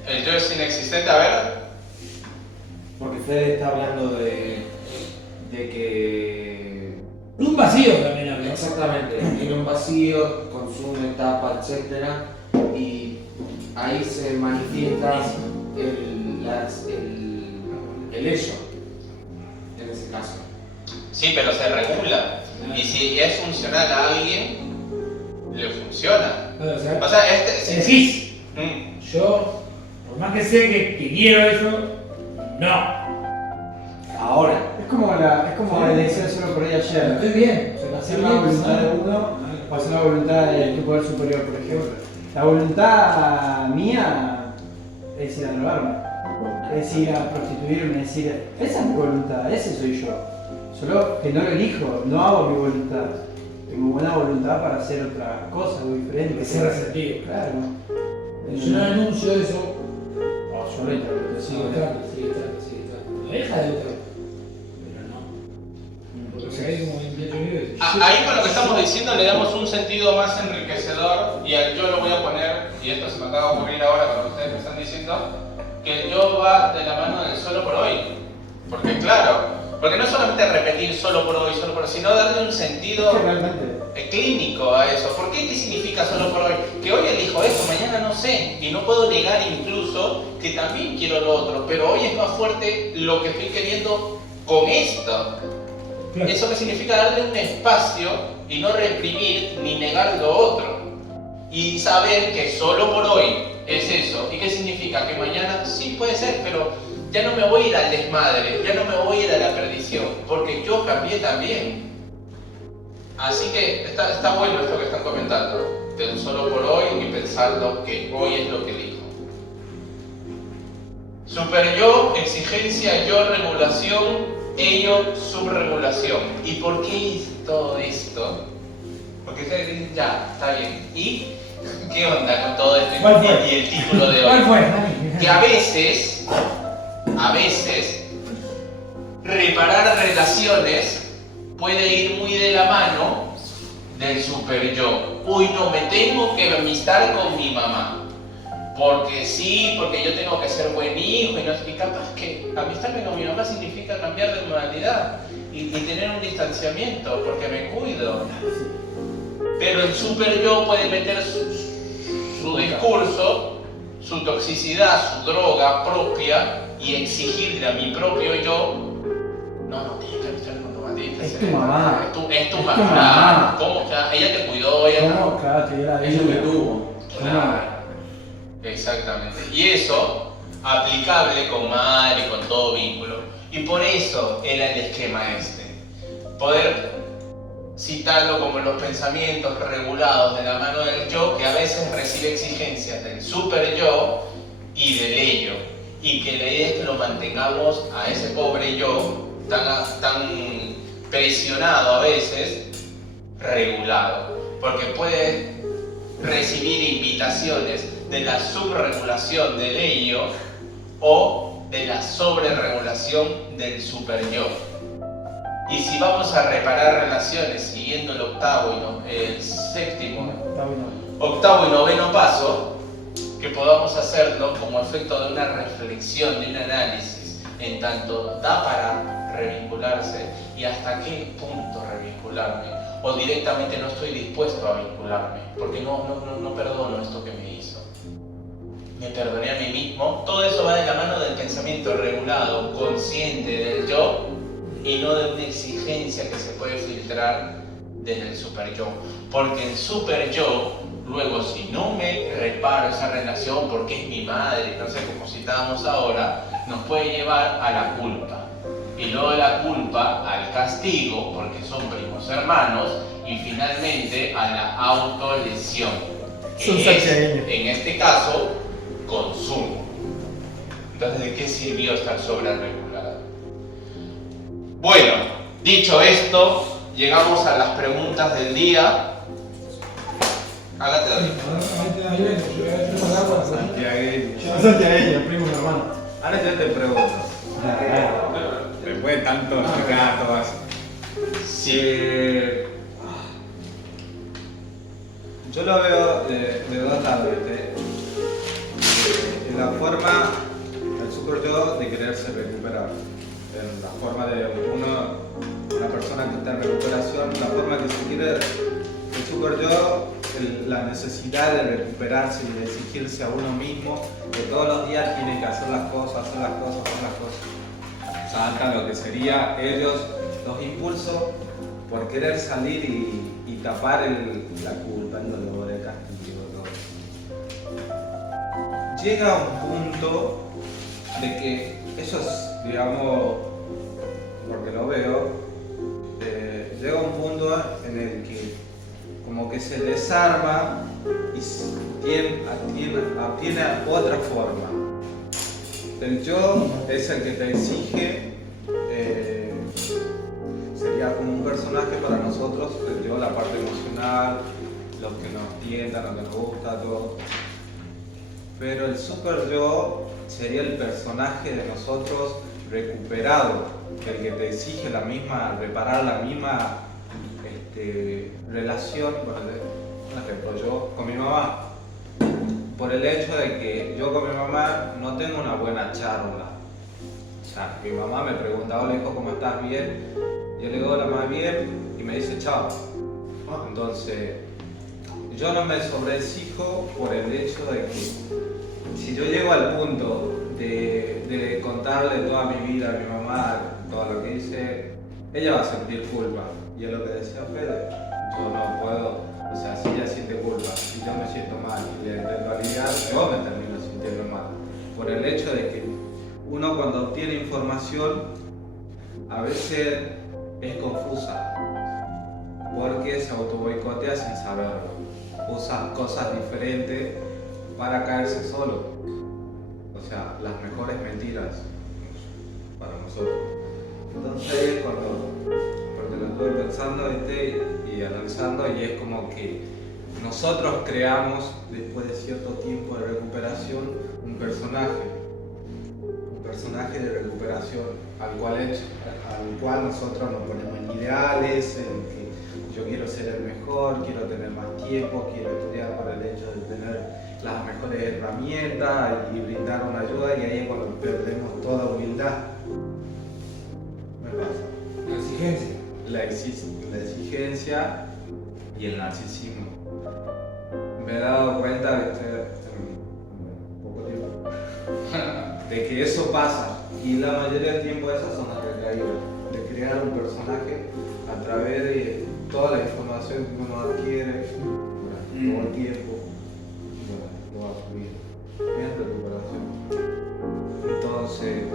El yo es inexistente, a ver. Porque Fede está hablando de que Un vacío también habla. exactamente, tiene un vacío, consume, tapa, etc. Y ahí se manifiesta el ello, en ese caso. Sí, pero se regula. Y si es funcional a alguien, le funciona. O sea, O sea, si decís, Mm. yo, por más que sé que quiero eso, no. Ahora, Es como le decía solo por ahí ayer. Estoy bien, o sea, Hacer la voluntad de uno o hacer la voluntad de tu poder superior, por ejemplo. La voluntad mía es ir a drogarme, es ir a prostituirme, es ir a... Esa es mi voluntad, ese soy yo. Solo que no lo elijo, no hago mi voluntad. Tengo buena voluntad para hacer otra cosa, algo diferente. Que sea receptivo. Claro. Yo no anuncio eso, Yo lo interpreto, sigue estando. No deja de estar, pero no. Porque se ve como 28 vives. Ahí con lo que estamos diciendo le damos un sentido más enriquecedor y yo lo voy a poner, y esto se me acaba de ocurrir ahora con lo que ustedes me están diciendo, que el yo va de la mano del solo por hoy. Porque claro, porque no es solamente repetir solo por hoy, sino darle un sentido realmente. clínico a eso. ¿Por qué? ¿Qué significa solo por hoy? Que hoy elijo esto, mañana no sé. Y no puedo negar incluso que también quiero lo otro, pero hoy es más fuerte lo que estoy queriendo con esto. Claro. ¿Eso qué significa? Darle un espacio y no reprimir ni negar lo otro. Y saber que solo por hoy es eso. ¿Y qué significa? Que mañana sí puede ser, pero ya no me voy a ir al desmadre, ya no me voy a ir a la perdición, porque yo cambié también. Así que está bueno esto que están comentando, del solo por hoy y pensando que hoy es lo que elijo. Super yo, exigencia, yo, regulación, ello, subregulación. ¿Y por qué hice todo esto? Porque ustedes dicen, ya, está bien. ¿Y qué onda con todo esto ¿Cuál fue? y el título de hoy? ¿Cuál fue, Dani? Que a veces, reparar relaciones puede ir muy de la mano del super yo. Uy, no, me tengo que amistar con mi mamá. Porque sí, porque yo tengo que ser buen hijo y capaz que amistarme con mi mamá significa cambiar de modalidad y tener un distanciamiento porque me cuido. Pero el super yo puede meter su discurso, su toxicidad, su droga propia y exigirle a mi propio yo, no, tienes que luchar con tu mamá, tienes que Es hacer tu mamá. Es tu Es tu mamá. mamá. ¿Cómo? Claro, ella te cuidó, ella ¿Cómo? Claro, te dio la Ella me vida. tuvo. Claro, exactamente. Y eso, aplicable con madre, con todo vínculo. Y por eso era el esquema este. Poder citarlo como los pensamientos regulados de la mano del yo, que a veces recibe exigencias del super yo y del ello. Y que la idea es que lo mantengamos a ese pobre yo, tan presionado a veces, regulado. Porque puede recibir invitaciones de la subregulación del ello o de la sobreregulación del super yo. Y si vamos a reparar relaciones siguiendo el octavo y noveno paso, que podamos hacerlo como efecto de una reflexión, de un análisis, en tanto da para revincularse y hasta qué punto revincularme, o directamente no estoy dispuesto a vincularme, porque no perdono esto que me hizo. Me perdoné a mí mismo. Todo eso va de la mano del pensamiento regulado, consciente del yo, y no de una exigencia que se puede filtrar desde el super yo. Porque el super yo, luego si no me reparo esa relación porque es mi madre, no sé, como citábamos ahora, nos puede llevar a la culpa. Y luego de la culpa al castigo, porque son primos hermanos, y finalmente a la autolesión, que es, en este caso, consumo. Entonces, ¿de qué sirvió estar sobreregulado? Bueno, dicho esto, llegamos a las preguntas del día. Hágate David. Santiagueño, primo y hermano. Ahora yo te pregunto, después de tantos gatos, yo lo veo de dos lados, en la forma del super yo de quererse recuperar, en la forma de una persona que está en recuperación, la forma que se quiere el super yo, la necesidad de recuperarse y de exigirse a uno mismo, que todos los días tiene que hacer las cosas. Salta lo que sería ellos, los impulsos por querer salir y tapar la culpa, el dolor, el castigo, todo. Llega un punto de que eso es, digamos, porque lo veo, llega un punto en el que como que se desarma y obtiene otra forma. El yo es el que te exige, sería como un personaje para nosotros, el yo, la parte emocional, los que nos tientan, lo que nos gusta, todo. Pero el super yo sería el personaje de nosotros recuperado, el que te exige reparar la misma relación, por ejemplo, yo con mi mamá. Por el hecho de que yo con mi mamá no tengo una buena charla. O sea, mi mamá me pregunta, hola hijo, ¿cómo estás? ¿Bien? Yo le digo, hola, más bien, y me dice, chao. Entonces, yo no me sobreexijo por el hecho de que si yo llego al punto de contarle toda mi vida a mi mamá, todo lo que hice, ella va a sentir culpa. Y es lo que decía Fede, yo no puedo. O sea, si ella siente culpa, si yo me siento mal y le intento aliviar, yo me termino sintiendo mal. Por el hecho de que uno cuando obtiene información, a veces es confusa, porque se autoboicotea sin saberlo. Usa cosas diferentes para caerse solo. O sea, las mejores mentiras para nosotros. Entonces, porque lo estoy pensando y analizando, y es como que nosotros creamos, después de cierto tiempo de recuperación, un personaje de recuperación al cual nosotros nos ponemos ideales, en que yo quiero ser el mejor, quiero tener más tiempo, quiero estudiar por el hecho de tener las mejores herramientas y brindar una ayuda, y ahí es cuando perdemos toda humildad. ¿Me pasa? La exigencia. La exigencia y el narcisismo. Me he dado cuenta de poco tiempo de que que eso pasa y la mayoría del tiempo esas son las recaídas, de crear un personaje a través de toda la información que uno adquiere durante todo el tiempo, lo va a subir. Es recuperación. Entonces,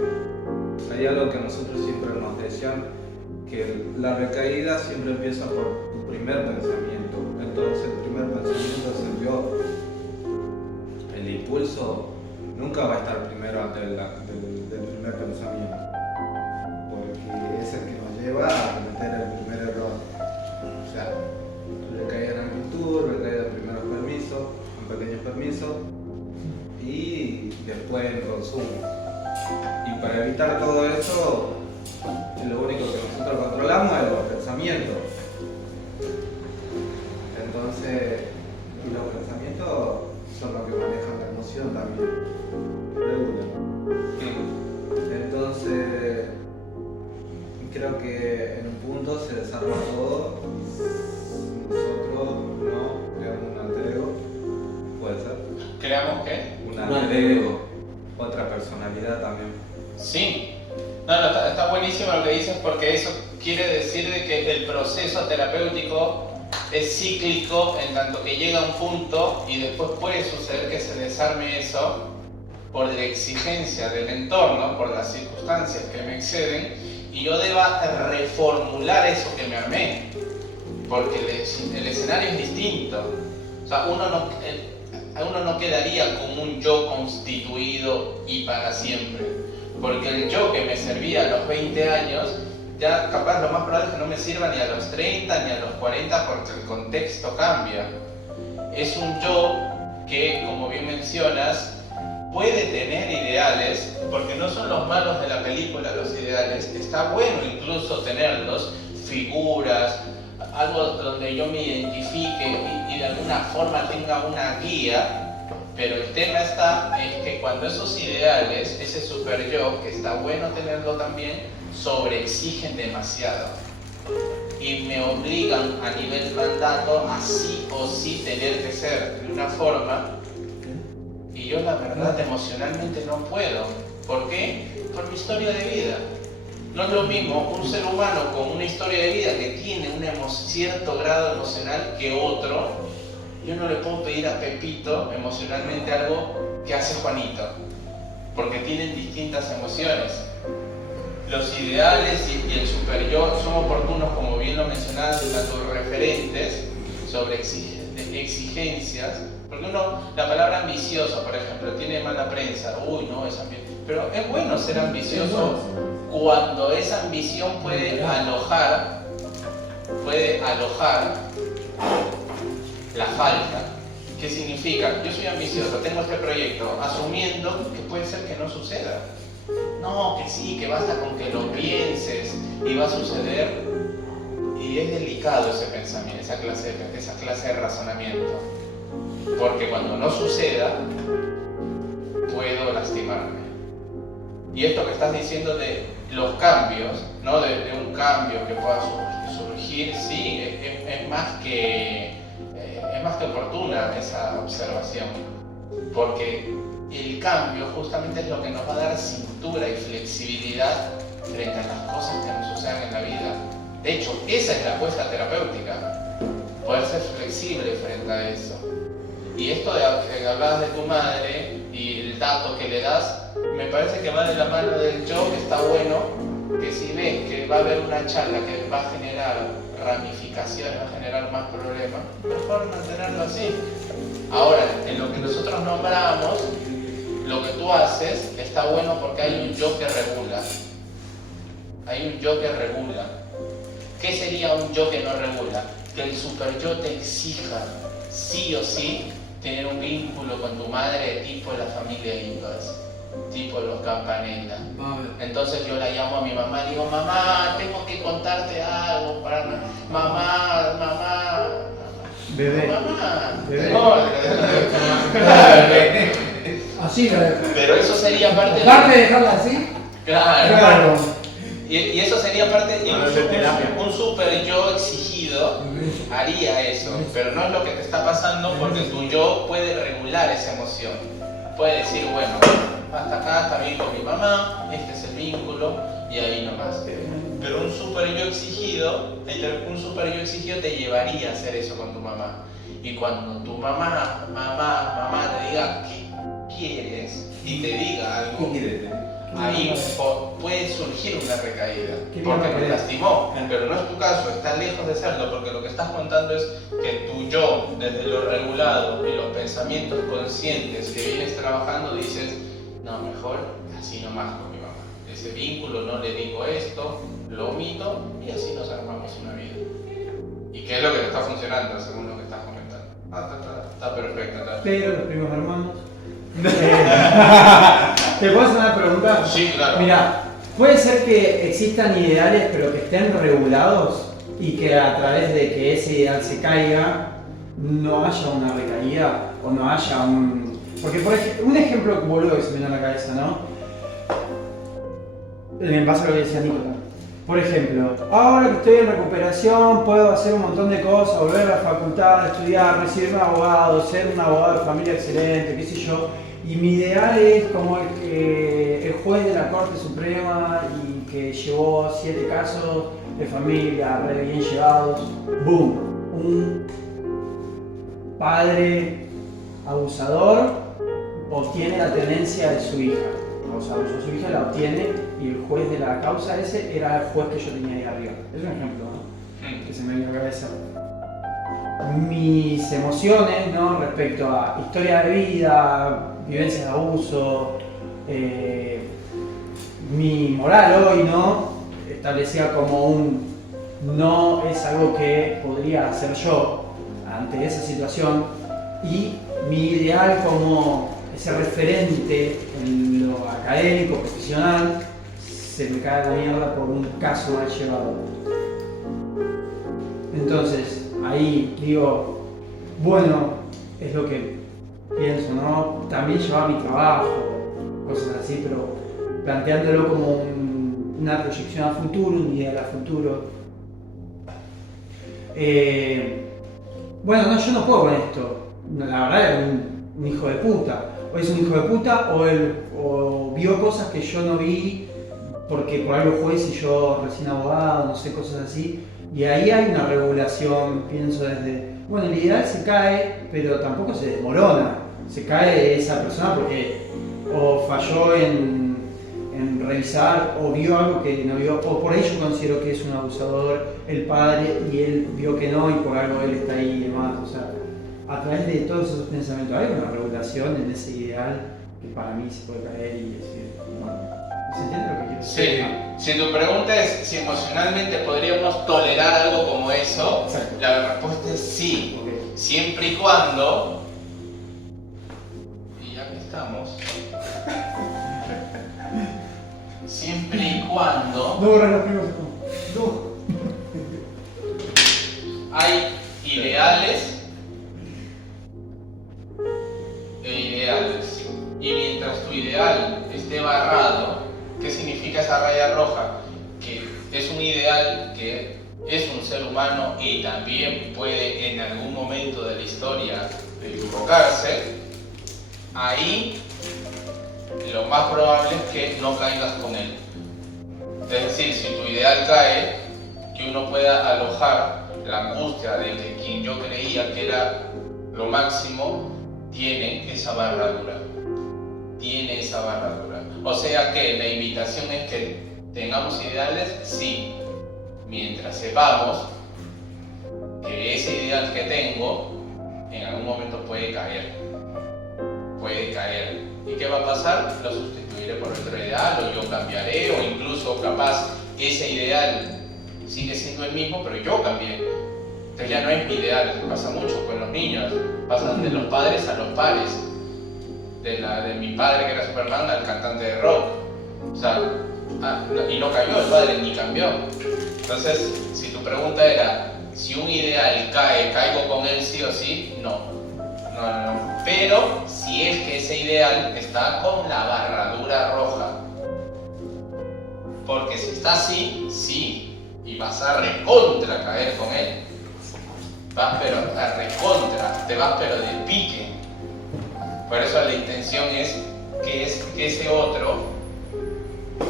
hay algo que nosotros siempre nos decían, que la recaída siempre empieza por tu primer pensamiento. Entonces, el primer pensamiento es el yo. El impulso nunca va a estar primero antes del primer pensamiento, porque es el que nos lleva a cometer el primer error. O sea, recaída en actitud, recaída en primeros permisos, en pequeños permisos y después en consumo. Y para evitar todo eso, lo único que nosotros controlamos es los pensamientos. Entonces, y los pensamientos son los que manejan la emoción también. Entonces, creo que en un punto se desarma todo. Nosotros no creamos un alter ego. ¿Puede ser? ¿Creamos qué? Un alter ego. Otra personalidad también. Sí. No, está buenísimo lo que dices, porque eso quiere decir de que el proceso terapéutico es cíclico, en tanto que llega a un punto y después puede suceder que se desarme eso por la exigencia del entorno, por las circunstancias que me exceden, y yo deba reformular eso que me armé, porque el escenario es distinto. O sea, uno no quedaría como un yo constituido y para siempre, porque el yo que me servía a los 20 años, ya capaz lo más probable es que no me sirva ni a los 30 ni a los 40, porque el contexto cambia. Es un yo que, como bien mencionas, puede tener ideales, porque no son los malos de la película los ideales, está bueno incluso tenerlos, figuras, algo donde yo me identifique y de alguna forma tenga una guía, pero el tema es que cuando esos ideales, ese super yo, que está bueno tenerlo también, sobreexigen demasiado y me obligan a nivel mandato a sí o sí tener que ser de una forma, y yo la verdad emocionalmente no puedo. ¿Por qué? Por mi historia de vida. No es lo mismo un ser humano con una historia de vida que tiene un cierto grado emocional que otro. Yo no le puedo pedir a Pepito emocionalmente algo que hace Juanito, porque tienen distintas emociones. Los ideales y el super yo son oportunos, como bien lo mencionaste, tanto referentes sobre exigencias, porque la palabra ambicioso, por ejemplo, tiene mala prensa. Uy, no, es ambicioso. Pero es bueno ser ambicioso cuando esa ambición puede alojar la falta. ¿Qué significa? Yo soy ambicioso, tengo este proyecto, asumiendo que puede ser que no suceda. No, que sí, que basta con que lo pienses y va a suceder. Y es delicado ese pensamiento, esa clase de razonamiento. Porque cuando no suceda, puedo lastimarme. Y esto que estás diciendo de los cambios, ¿no? de un cambio que pueda surgir, sí, es más que oportuna esa observación. Porque el cambio justamente es lo que nos va a dar cintura y flexibilidad frente a las cosas que nos sucedan en la vida. De hecho, esa es la apuesta terapéutica, poder ser flexible frente a eso. Y esto de que hablabas de tu madre y el dato que le das, me parece que va de la mano del yo, que está bueno, que si ves que va a haber una charla que va a generar ramificaciones, va a generar más problemas, mejor mantenerlo así. Ahora, en lo que nosotros nombramos, lo que tú haces está bueno porque hay un yo que regula. Hay un yo que regula. ¿Qué sería un yo que no regula? Que el super yo te exija sí o sí tener un vínculo con tu madre tipo de la familia Ingas, tipo los Campanella. Entonces yo la llamo a mi mamá y digo, mamá, tengo que contarte algo para mamá. Bebé. Mamá. Bebé. No, Así la dejo. pero eso sería parte Aparte de dejarla así, Claro. claro. Y eso sería parte de Hablar de terapia. un super yo exigido haría eso, pero no es lo que te está pasando, porque tu yo puede regular esa emoción. Puede decir, bueno, hasta acá está bien con mi mamá, este es el vínculo y ahí nomás. Pero un super yo exigido te llevaría a hacer eso con tu mamá. Y cuando tu mamá te diga, ¿qué quieres? Y te diga algo, ahí puede surgir una recaída, porque te lastimó, pero no es tu caso, está lejos de serlo, porque lo que estás contando es que tu yo, desde lo regulado y los pensamientos conscientes que vienes trabajando, dices, no, mejor así nomás con mi mamá. Ese vínculo, no le digo esto, lo omito y así nos armamos una vida. ¿Y qué es lo que te está funcionando según lo que estás comentando? Está perfecto. Pero los primos hermanos. ¿Te puedo hacer una pregunta? Sí, claro. Mira, puede ser que existan ideales pero que estén regulados y que a través de que ese ideal se caiga no haya una recaída o no haya un... Porque por ejemplo, un ejemplo boludo que se me viene a la cabeza, ¿no? En base a lo que decía Nicolás. Por ejemplo, ahora que estoy en recuperación puedo hacer un montón de cosas, volver a la facultad, estudiar, recibirme abogado, ser un abogado de familia excelente, qué sé yo. Y mi ideal es como el juez de la Corte Suprema y que llevó 7 casos de familia re bien llevados. ¡Boom! Un padre abusador obtiene la tenencia de su hija. O sea, abusó a su hija, la obtiene y el juez de la causa ese era el juez que yo tenía ahí arriba. Es un ejemplo, ¿no? Que se me viene a la cabeza. Mis emociones, ¿no? Respecto a historia de vida, vivencias de abuso, mi moral hoy, ¿no? Establecía como un no es algo que podría hacer yo ante esa situación y mi ideal como ese referente en lo académico, profesional, se me cae la mierda por un caso mal llevado. Entonces, ahí digo, bueno, es lo que pienso, ¿no? También llevaba mi trabajo, cosas así, pero planteándolo como una proyección a futuro, un ideal a futuro. Bueno, no, yo no puedo con esto. La verdad era un hijo de puta. O es un hijo de puta o vio cosas que yo no vi porque por algo juez y yo recién abogado, no sé, cosas así. Y ahí hay una regulación, pienso desde... Bueno, el ideal se cae, pero tampoco se desmorona. Se cae esa persona porque o falló en revisar o vio algo que no vio, o por ahí yo considero que es un abusador el padre y él vio que no y por algo él está ahí y demás. O sea, a través de todos esos pensamientos hay una regulación en ese ideal que para mí se puede caer y decir, bueno, ¿se entiende lo que quiero decir? Sí, si tu pregunta es si emocionalmente podríamos tolerar algo como eso, Exacto. la respuesta es sí, Okay. siempre y cuando, y ya que estamos, siempre y cuando No borrar los primos. No. hay ideales e ideales. Y mientras tu ideal esté barrado, ¿qué significa esa raya roja? Que es un ideal que es un ser humano y también puede en algún momento de la historia equivocarse. Ahí lo más probable es que no caigas con él. Es decir, si tu ideal cae, que uno pueda alojar la angustia de que quien yo creía que era lo máximo tiene esa barradura. Tiene esa barradura. O sea que la invitación es que tengamos ideales, sí, mientras sepamos que ese ideal que tengo en algún momento puede caer. Puede caer. ¿Y qué va a pasar? Lo sustituiré por otro ideal, o yo cambiaré, o incluso capaz ese ideal sigue siendo el mismo, pero yo cambié. Entonces ya no es mi ideal. Pasa mucho con los niños, pasan de los padres a los pares. De mi padre que era Superman al cantante de rock. O sea, y no cambió el padre ni cambió. Entonces, si tu pregunta era si un ideal cae, ¿caigo con él sí o sí? No. Pero si es que ese ideal está con la barradura roja. Porque si está así, sí, y vas a recontra caer con él. Vas pero a recontra, te vas pero de pique. Por eso la intención es que es que ese otro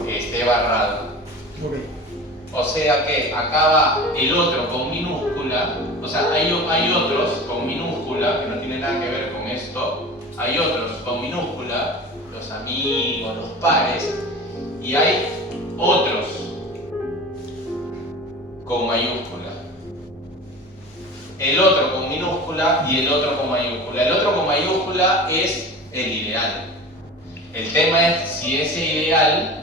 esté barrado. Ok. O sea que acaba el otro con minúscula, o sea, hay otros con minúscula que no tienen nada que ver con esto, hay otros con minúscula, los amigos, los pares, y hay otros con mayúscula. El otro con minúscula y el otro con mayúscula. El otro con mayúscula es el ideal. El tema es si ese ideal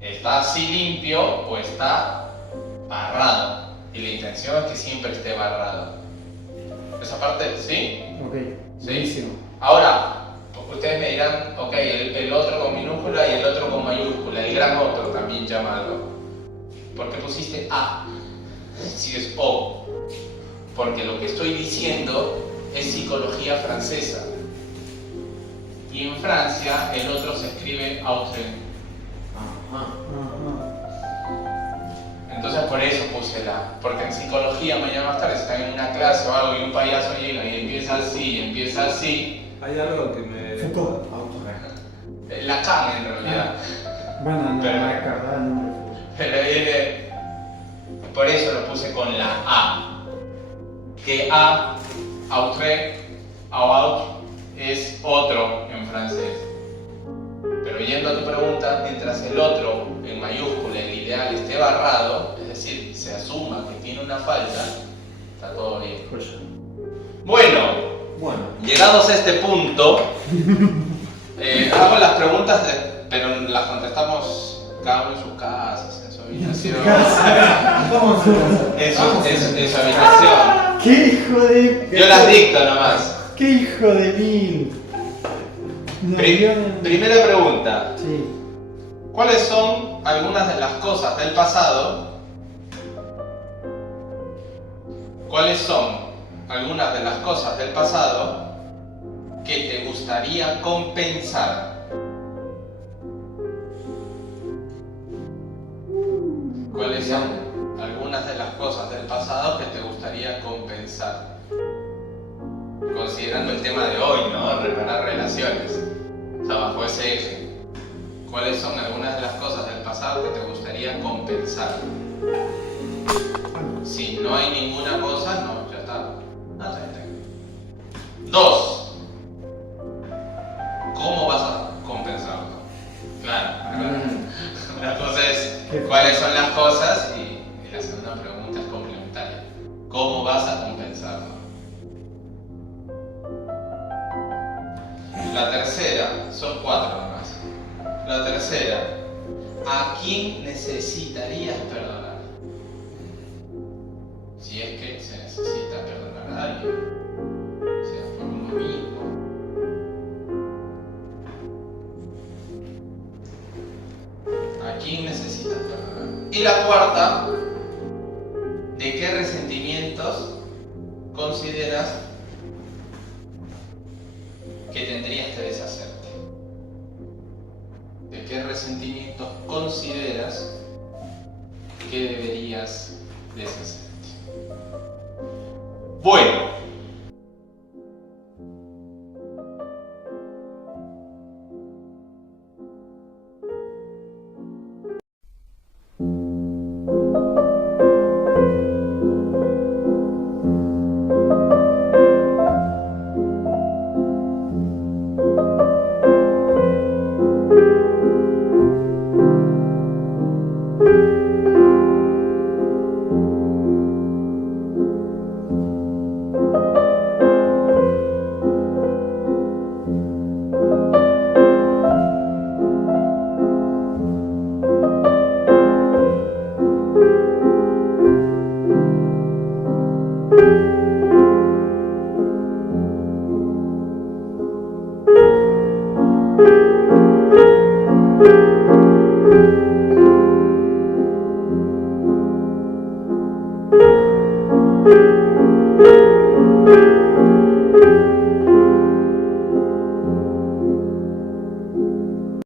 está así limpio o está barrado. Y la intención es que siempre esté barrado. Esa parte, ¿sí? Ok. Sí. Buenísimo. Ahora, ustedes me dirán, ok, el otro con minúscula y el otro con mayúscula, el gran otro también llamado. ¿Por qué pusiste A si es O? Porque lo que estoy diciendo es psicología francesa. Y en Francia el otro se escribe autre. Ajá. Entonces por eso puse la. Porque en psicología mañana más tarde están en una clase o algo y un payaso llega y empieza así. Hay algo que me... Foucault. Lacan en realidad. Bueno, no Pero- me acordaba el nombre. Pero viene. Por eso lo puse con la A. Que A, autre, out, es otro en francés. Pero yendo a tu pregunta, mientras el otro en mayúscula, el ideal, esté barrado, es decir, se asuma que tiene una falta, está todo bien. Bueno, Bueno, llegados a este punto, hago las preguntas, pero las contestamos cada uno en sus casas, en su habitación. ¿cómo se hace? En su habitación. ¡Qué hijo de... Yo las dicto nomás. ¡Qué hijo de mil! No, Primera pregunta. Sí. ¿Cuáles son algunas de las cosas del pasado? ¿Cuáles son algunas de las cosas del pasado que te gustaría compensar? ¿Cuáles son algunas de las cosas del pasado que te gustaría compensar? Considerando el tema de hoy, ¿no? Reparar relaciones. O sea, bajo ese eje. ¿Cuáles son algunas de las cosas del pasado que te gustaría compensar? Si no hay ninguna cosa, no, ya está. No te detengo. 2. ¿Cómo vas a compensarlo? Claro, una cosa es cuáles son las cosas y la segunda pregunta es complementaria. ¿Cómo vas a compensarlo? La tercera, son 4 nomás. La tercera, ¿a quién necesitarías perdonar? Si es que se necesita perdonar a alguien, sea por un amigo. ¿A quién necesitas perdonar? Y la cuarta, ¿de qué resentimientos consideras que tendrías que deshacerte? ¿De qué resentimientos consideras que deberías deshacerte? Bueno.